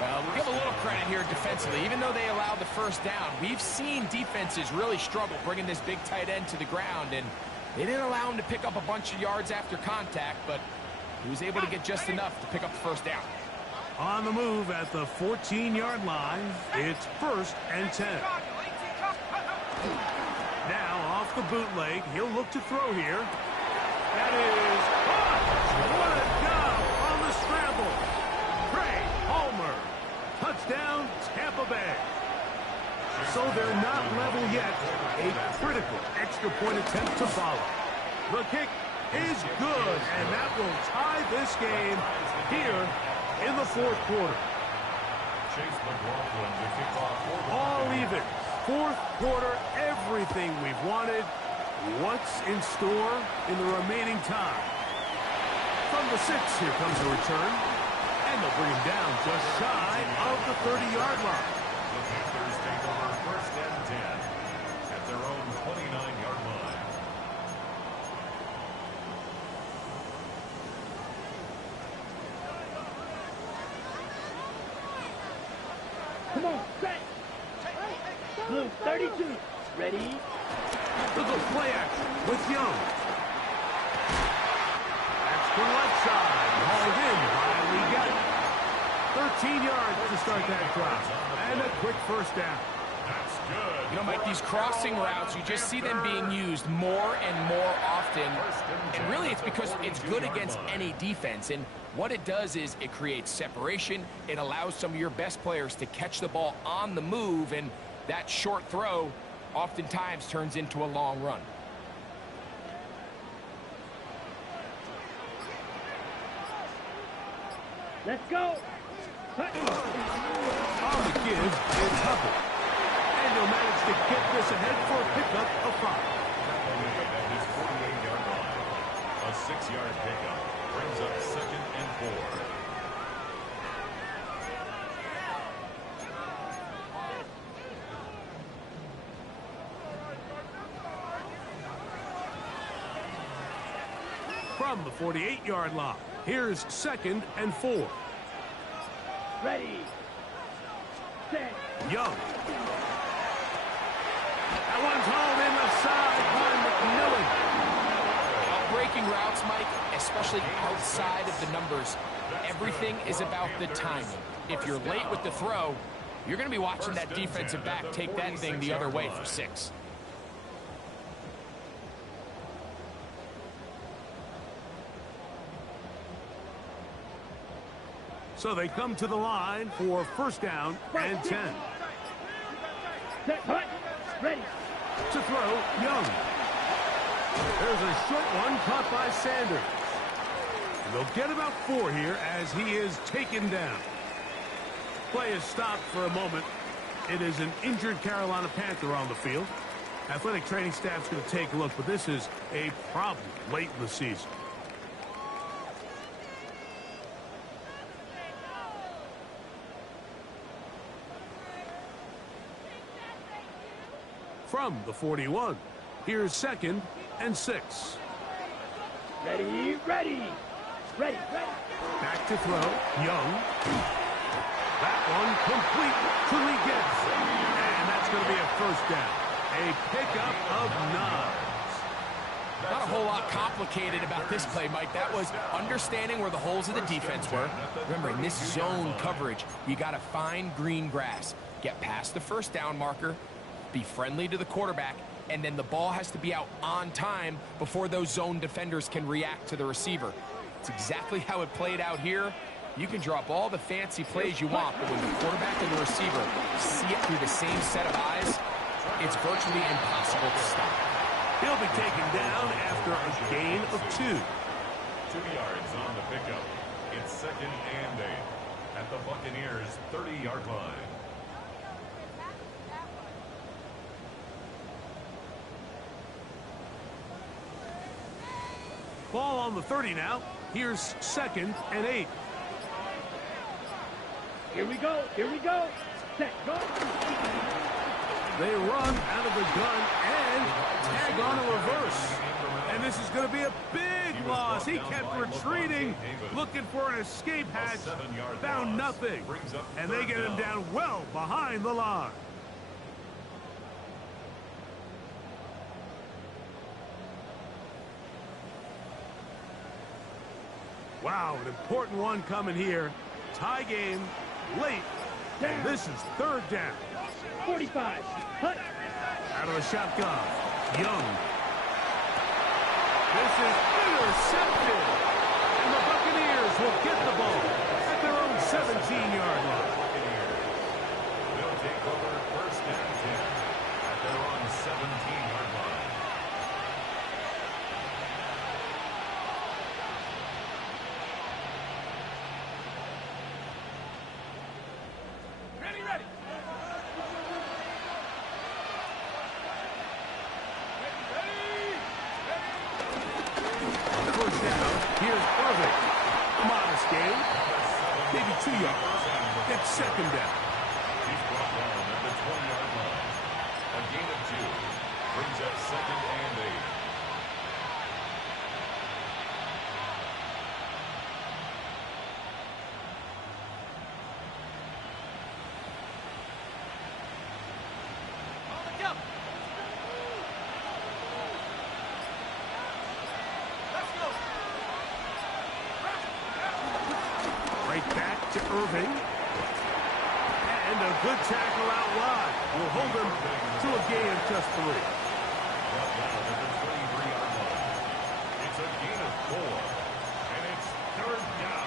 Well, we'll give a little credit here defensively. Even though they allowed the first down, we've seen defenses really struggle bringing this big tight end to the ground, and they didn't allow him to pick up a bunch of yards after contact, but he was able to get just enough to pick up the first down. On the move at the 14-yard line, it's 1st and 10. Now off the bootleg, he'll look to throw here. That is caught! What a job on the scramble! Trey Palmer, touchdown Tampa Bay. So they're not level yet. A critical extra point attempt to follow. The kick is good, and that will tie this game here in the 4th quarter. All even. 4th quarter, everything we've wanted. What's in store in the remaining time? From the 6, here comes a return. And they'll bring him down just shy of the 30-yard line. The Panthers take over 1st and 10 at their own 29-yard line. Come on, set. Blue 32. Ready? Look at play action with Young. That's the left side. Hauled in by Lee. 13 yards to start that drive. And a quick first down. That's good. You know, Mike, these crossing routes, you just see them being used more and more often. And really, it's because it's good against any defense. And what it does is it creates separation. It allows some of your best players to catch the ball on the move. And that short throw oftentimes turns into a long run. Let's go. On the give, it's Hubbard. And he'll manage to get this ahead for a pickup of 5. At his 48-yard line. A 6-yard pickup brings up 2nd and 4. From the 48-yard line, here's 2nd and 4. Ready. Set. Young. That one's hauled in the side by McMillan. Breaking routes, Mike, especially outside of the numbers, everything is about the timing. If you're late with the throw, you're going to be watching that defensive back take that thing the other way for 6. So they come to the line for 1st down and 10. Set. Hut. Ready. To throw, Young. There's a short one caught by Sanders. And they'll get about 4 here as he is taken down. Play is stopped for a moment. It is an injured Carolina Panther on the field. Athletic training staff's going to take a look, but this is a problem late in the season. From the 41, here's 2nd and 6. Ready. Ready. Ready. Ready. Back to throw, Young. That one complete to Lee Gibbs. And that's going to be a 1st down. A pickup of 9. Not a whole lot complicated about this play, Mike. That was understanding where the holes of the defense were. Remember, in this zone coverage, you got to find green grass. Get past the 1st down marker, be friendly to the quarterback, and then the ball has to be out on time before those zone defenders can react to the receiver. It's exactly how it played out here. You can drop all the fancy plays you want, but when the quarterback and the receiver see it through the same set of eyes, it's virtually impossible to stop. He'll be taken down after a gain of 2. 2 yards on the pickup. It's 2nd and 8 at the Buccaneers' 30-yard line. Ball on the 30 now. Here's 2nd and 8. Here we go. Here we go. Set. Go. They run out of the gun and tag on a reverse. And this is going to be a big loss. He kept retreating, looking for an escape hatch, found nothing, and they get him down well behind the line. Wow, an important one coming here. Tie game, late, and this is third down. 45. Hut. Out of the shotgun, Young. This is intercepted, and the Buccaneers will get the ball at their own 17-yard line. They'll take over first and 10 at their own 17-yard line. Ready, ready. First down, here's Irving. A modest gain, maybe 2 yards. It's second down. He's brought down at the 20-yard line. A gain of 2 brings up second and 8. On the jump. Let's go. Right back to Irving. And a good tackle out wide. Will hold him to a gain of just 3. Brought down at the 23-yard line. It's a gain of 4. And it's third down.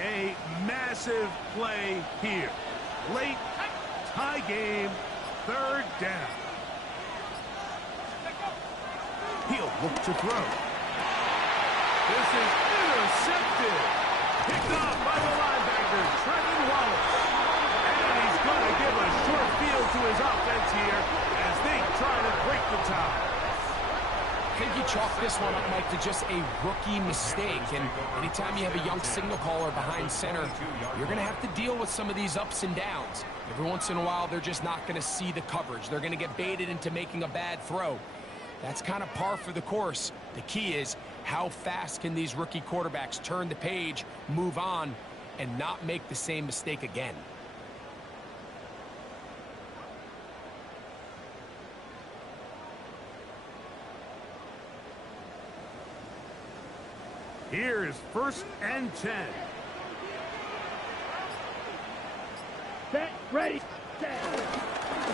A massive play here. Late, tie game, third down. He'll look to throw. This is intercepted. Picked off by the linebacker, Trevin Wallace. And he's going to give a short field to his offense here as they try to break the tie. I think you chalk this one up, Mike, to just a rookie mistake. And anytime you have a young signal caller behind center, you're going to have to deal with some of these ups and downs. Every once in a while, they're just not going to see the coverage. They're going to get baited into making a bad throw. That's kind of par for the course. The key is, how fast can these rookie quarterbacks turn the page, move on, and not make the same mistake again? Here is first and 10. Set. Ready. Set.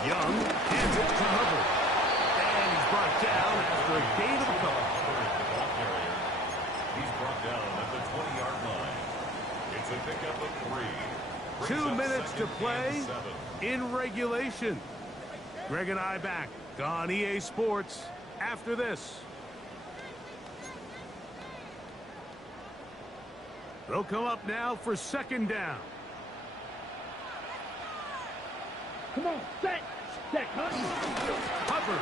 Young hands it to Hubbard. And he's brought down after a gain of a couple. He's brought down at the 20-yard line. It's a pickup of 3. 2 minutes to play in regulation. Greg and I back on EA Sports after this. They'll come up now for second down. Come on. Set. Set. Hut. Hubbard.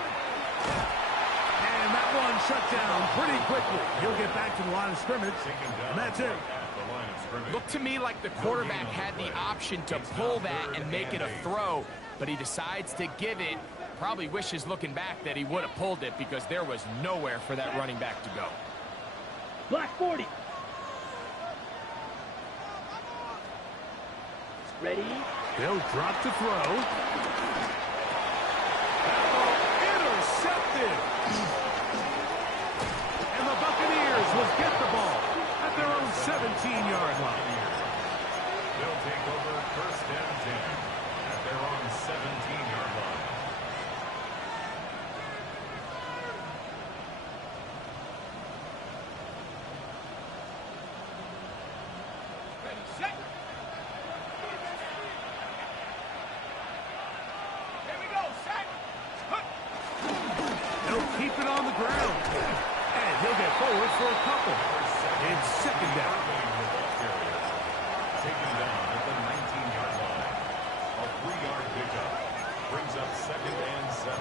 And that one shut down pretty quickly. He'll get back to the line of scrimmage, and that's it. Looked to me like the quarterback had the option to pull that and make it a throw, but he decides to give it. Probably wishes looking back that he would have pulled it because there was nowhere for that running back to go. Black 40. Ready. They'll drop to throw. That ball intercepted. And the Buccaneers will get the ball at their own 17-yard line. They'll take over first and 10 at their own 17-yard line. Ready, set. Here we go, set. Hut. They'll keep it on the ground. And he'll get forward for a couple. It's second down. Taken down at the 19-yard line. A 3-yard pickup brings up second and 7.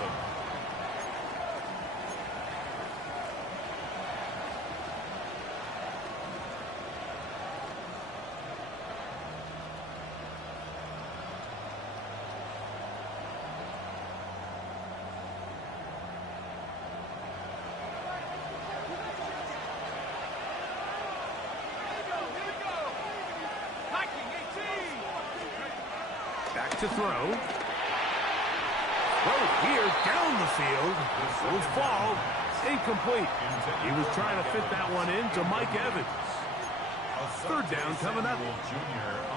to throw. Throw here down the field. Will fall. Incomplete. He was trying to fit that one in to Mike Evans. Third down coming up.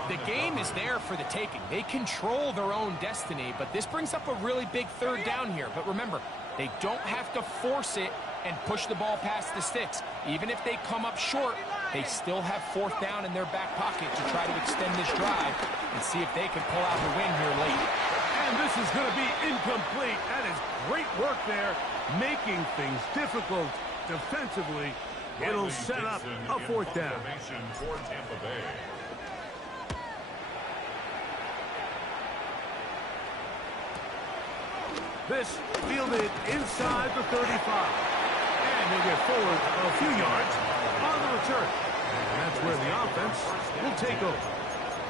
The game is there for the taking. They control their own destiny, but this brings up a really big third down here. But remember, they don't have to force it and push the ball past the sticks. Even if they come up short, they still have fourth down in their back pocket to try to extend this drive and see if they can pull out the win here late. And this is going to be incomplete. That is great work there, making things difficult defensively. It'll set up a fourth down. For Tampa Bay. This fielded inside the 35. And he'll get forward a few yards on the return. And that's where the offense will take over.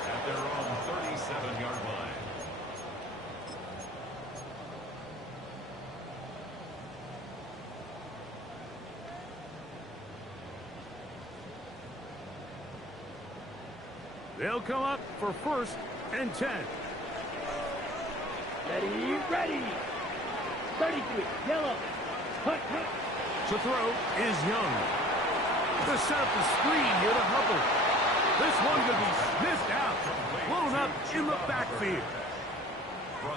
At their own 37-yard line. They'll come up for 1st and 10. Ready, ready. 33, yellow. Cut, cut. To throw is Young. To set up the screen here to Hubbard. This one could be sniffed out. Blown up in the backfield.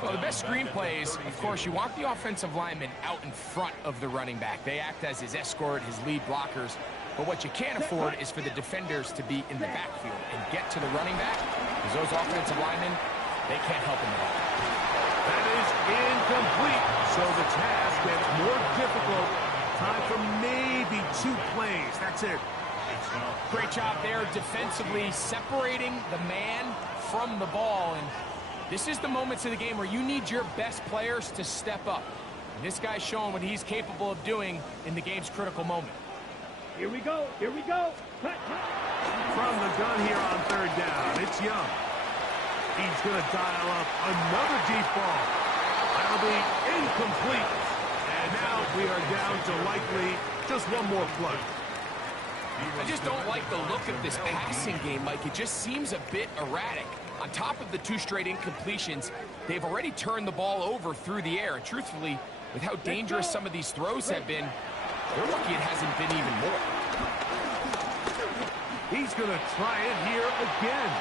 Well, the best screenplay is, of course, you want the offensive lineman out in front of the running back. They act as his escort, his lead blockers. But what you can't afford is for the defenders to be in the backfield and get to the running back, because those offensive linemen, they can't help him at all. That is incomplete. So the task gets more difficult. Time for maybe 2 plays. That's it. Great job there defensively, separating the man from the ball. And this is the moments of the game where you need your best players to step up. And this guy's showing what he's capable of doing in the game's critical moment. Here we go, here we go. Cut, cut. From the gun here on 3rd down, it's Young. He's going to dial up another deep ball. That'll be incomplete. And now we are down to likely just one more play. I just don't like the look of this passing game, Mike. It just seems a bit erratic. On top of the 2 straight incompletions, they've already turned the ball over through the air. And truthfully, with how dangerous some of these throws have been, they're lucky it hasn't been even more. He's going to try it here again.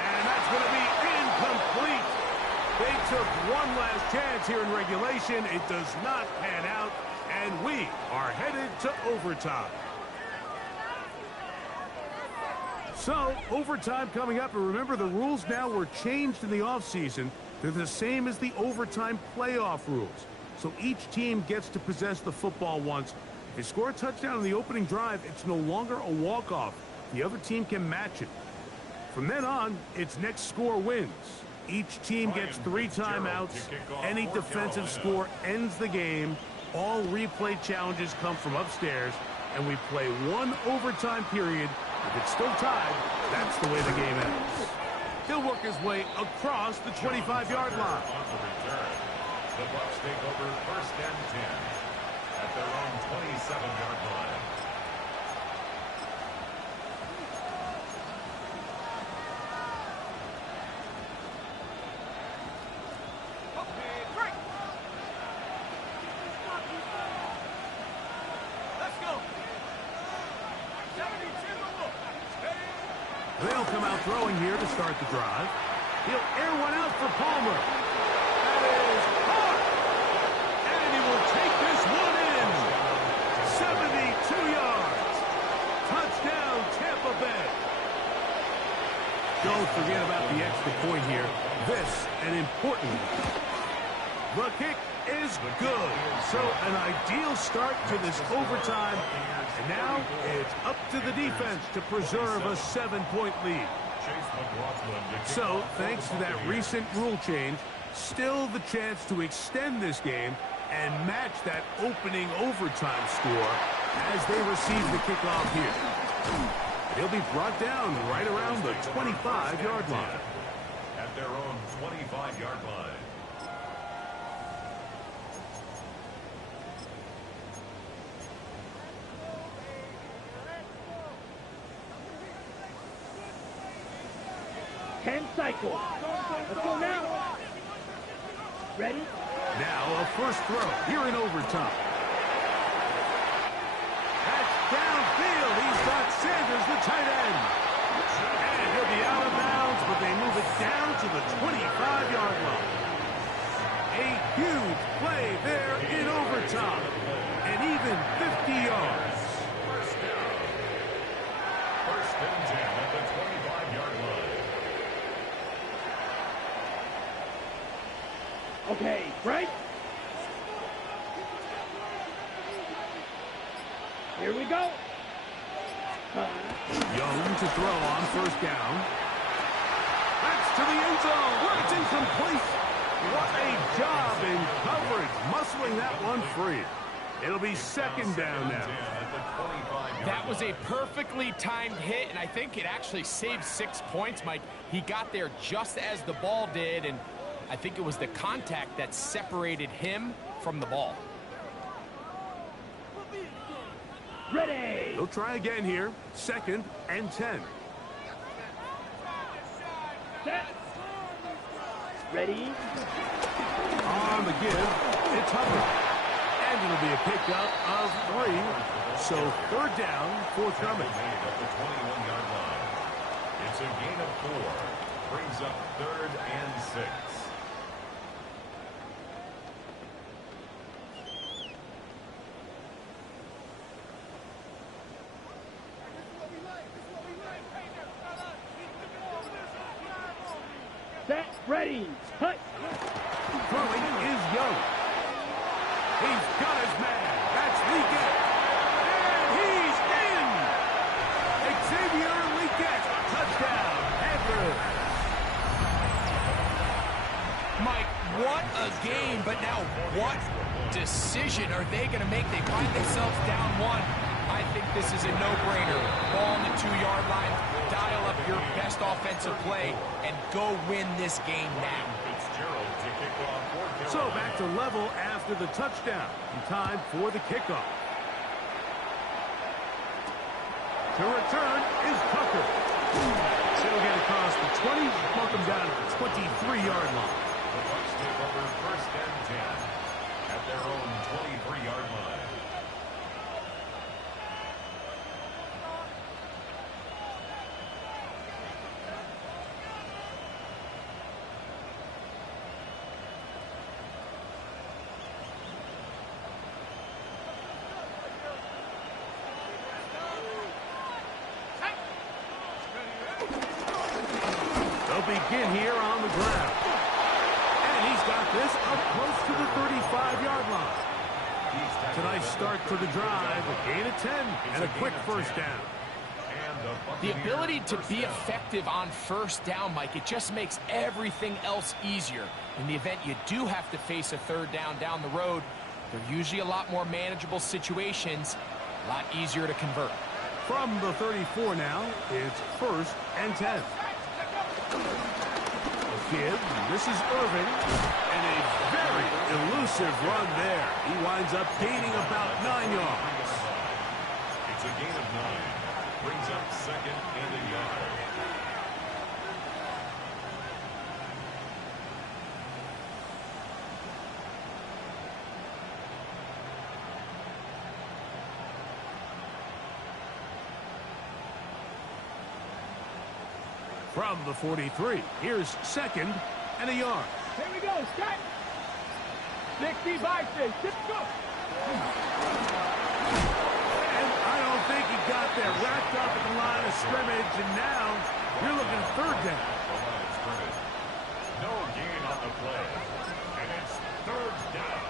And that's going to be incomplete. They took one last chance here in regulation. It does not pan out, and we are headed to overtime. So, overtime coming up, and remember the rules now were changed in the offseason. They're the same as the overtime playoff rules. So each team gets to possess the football once. If they score a touchdown in the opening drive, it's no longer a walk-off. The other team can match it. From then on, it's next score wins. Each team gets 3 timeouts. Any defensive score ends the game. All replay challenges come from upstairs, and we play 1 overtime period. If it's still tied, that's the way the game ends. He'll work his way across the 25-yard line. The Bucs take over 1st and 10 at their own 27-yard line. Let's go. 72. They'll come out throwing here to start the drive. He'll air one out for Palmer. That is hard. And he will take this one in. 72 yards. Touchdown, Tampa Bay. Don't forget about the extra point here. This, an important one. The kick is good. So an ideal start to this overtime. And now it's up to the defense to preserve a 7-point lead. So, thanks to that recent rule change, still the chance to extend this game and match that opening overtime score as they receive the kickoff here. He'll be brought down right around the 25-yard line. At their own 25-yard line. 10 cycles. Let's go now. Ready? Now a first throw here in overtime. That's downfield. He's got Sanders, the tight end. And he'll be out of bounds, but they move it down to the 25-yard line. A huge play there in overtime. And even 50 yards. First down. First and 10 at the 25-yard line. Okay, right? Here we go. Young to throw on first down. That's to the end zone, where it's incomplete. What a job in coverage, muscling that one free. It'll be second down now. That was a perfectly timed hit, and I think it actually saved 6 points, Mike. He got there just as the ball did, and I think it was the contact that separated him from the ball. Ready. They'll try again here. Second and 10. Set. Ready. On the give, it's Hubbard. And it'll be a pickup of 3. So third down, forthcoming. At the 21-yard line. It's a gain of 4. Brings up 3rd and 6. Set. Ready. Hut. Throwing is Young. He's got his man. That's Leakett. And he's in. Xavier Leakett. Touchdown. Panthers. Mike, what a game, but now what decision are they going to make? They find themselves down 1. I think this is a no-brainer. Ball on the 2-yard line, dial up your best offensive play, and go win this game now. So back to level after the touchdown. And time for the kickoff. To return is Tucker. She'll get across the 20, welcome down to the 23-yard line. The Bucs take over first and 10 at their own 23-yard line. Begin here on the ground. And he's got this up close to the 35-yard line. It's a nice start to the drive, a gain of 10, and a quick first down. The ability to be effective on first down, Mike, it just makes everything else easier. In the event you do have to face a third down the road, they're usually a lot more manageable situations, a lot easier to convert. From the 34 now, it's first and 10. Kid, this is Irving, and a very elusive run there. He winds up gaining about 9 yards. It's a gain of 9. Brings up second and a yard. From the 43, here's second and a yard. Here we go. Set. 60 by 6. Let's go. And I don't think he got there. Wrapped up at the line of scrimmage, and now you're looking at third down. No gain on the play. And it's third down.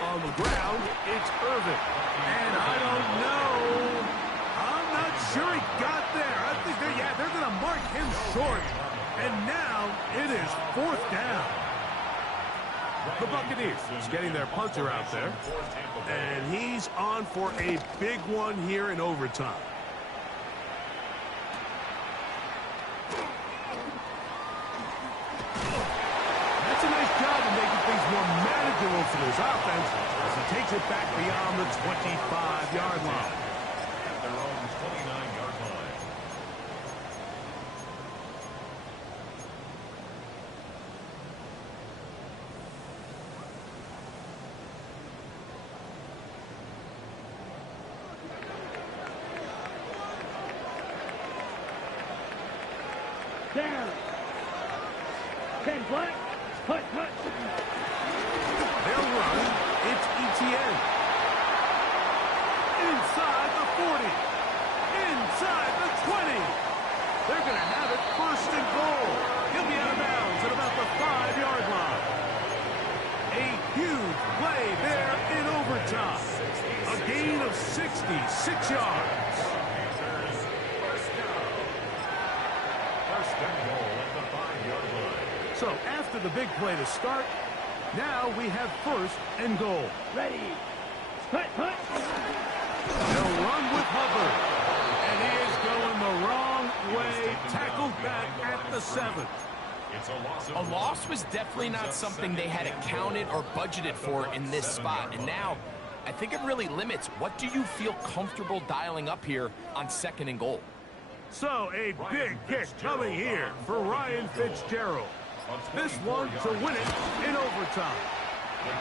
On the ground, it's Irving. And I don't know. I'm not sure he got there. I think they're going to mark him short. And now it is fourth down. The Buccaneers getting their punter out there. And he's on for a big one here in overtime. his offense as he takes it back beyond the 25-yard line. At their own 29-yard line. Down. 10 black. Hut. They'll run. It's Etienne. Inside the 40. Inside the 20. They're going to have it first and goal. He'll be out of bounds at about the 5-yard line. A huge play there in overtime. A gain of 66 yards. Panthers, first down. First and goal at the 5-yard line. So after the big play to start, now we have first and goal. Ready. Hut. They'll run with Hubbard. And he is going the wrong way. Tackled back at the 7. It's a loss. A loss was definitely not something they had accounted or budgeted for in this spot. And now, I think it really limits. What do you feel comfortable dialing up here on second and goal? So a big kick coming here for Ryan Fitzgerald. This one to win it in overtime.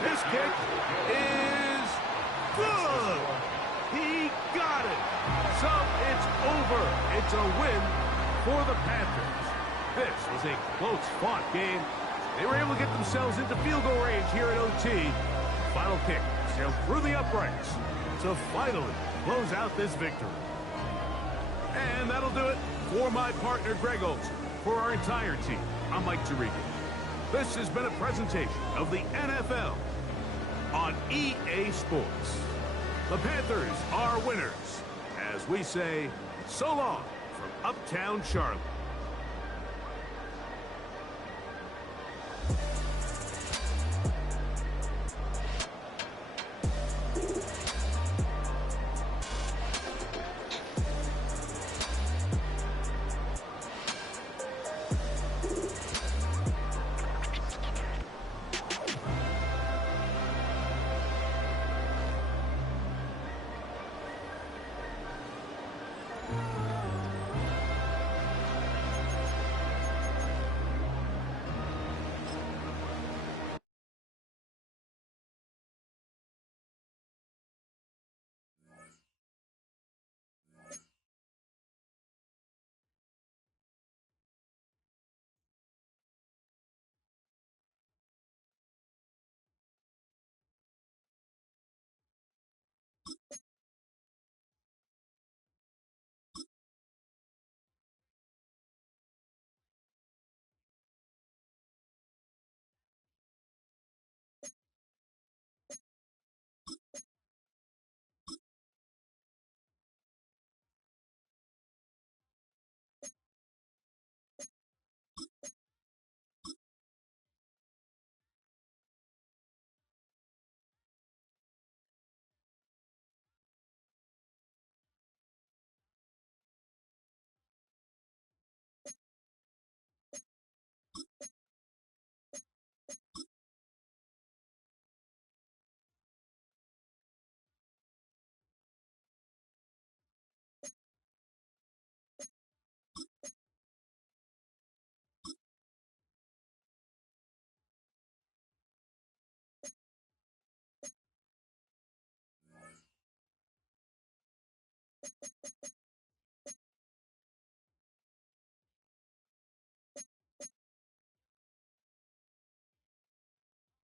This kick is good. He got it. So it's over. It's a win for the Panthers. This was a close-fought game. They were able to get themselves into field goal range here at OT. Final kick sailed through the uprights to finally close out this victory. And that'll do it for my partner, Greg Olson. For our entire team, I'm Mike Tirico. This has been a presentation of the NFL on EA Sports. The Panthers are winners, as we say so long from Uptown Charlotte.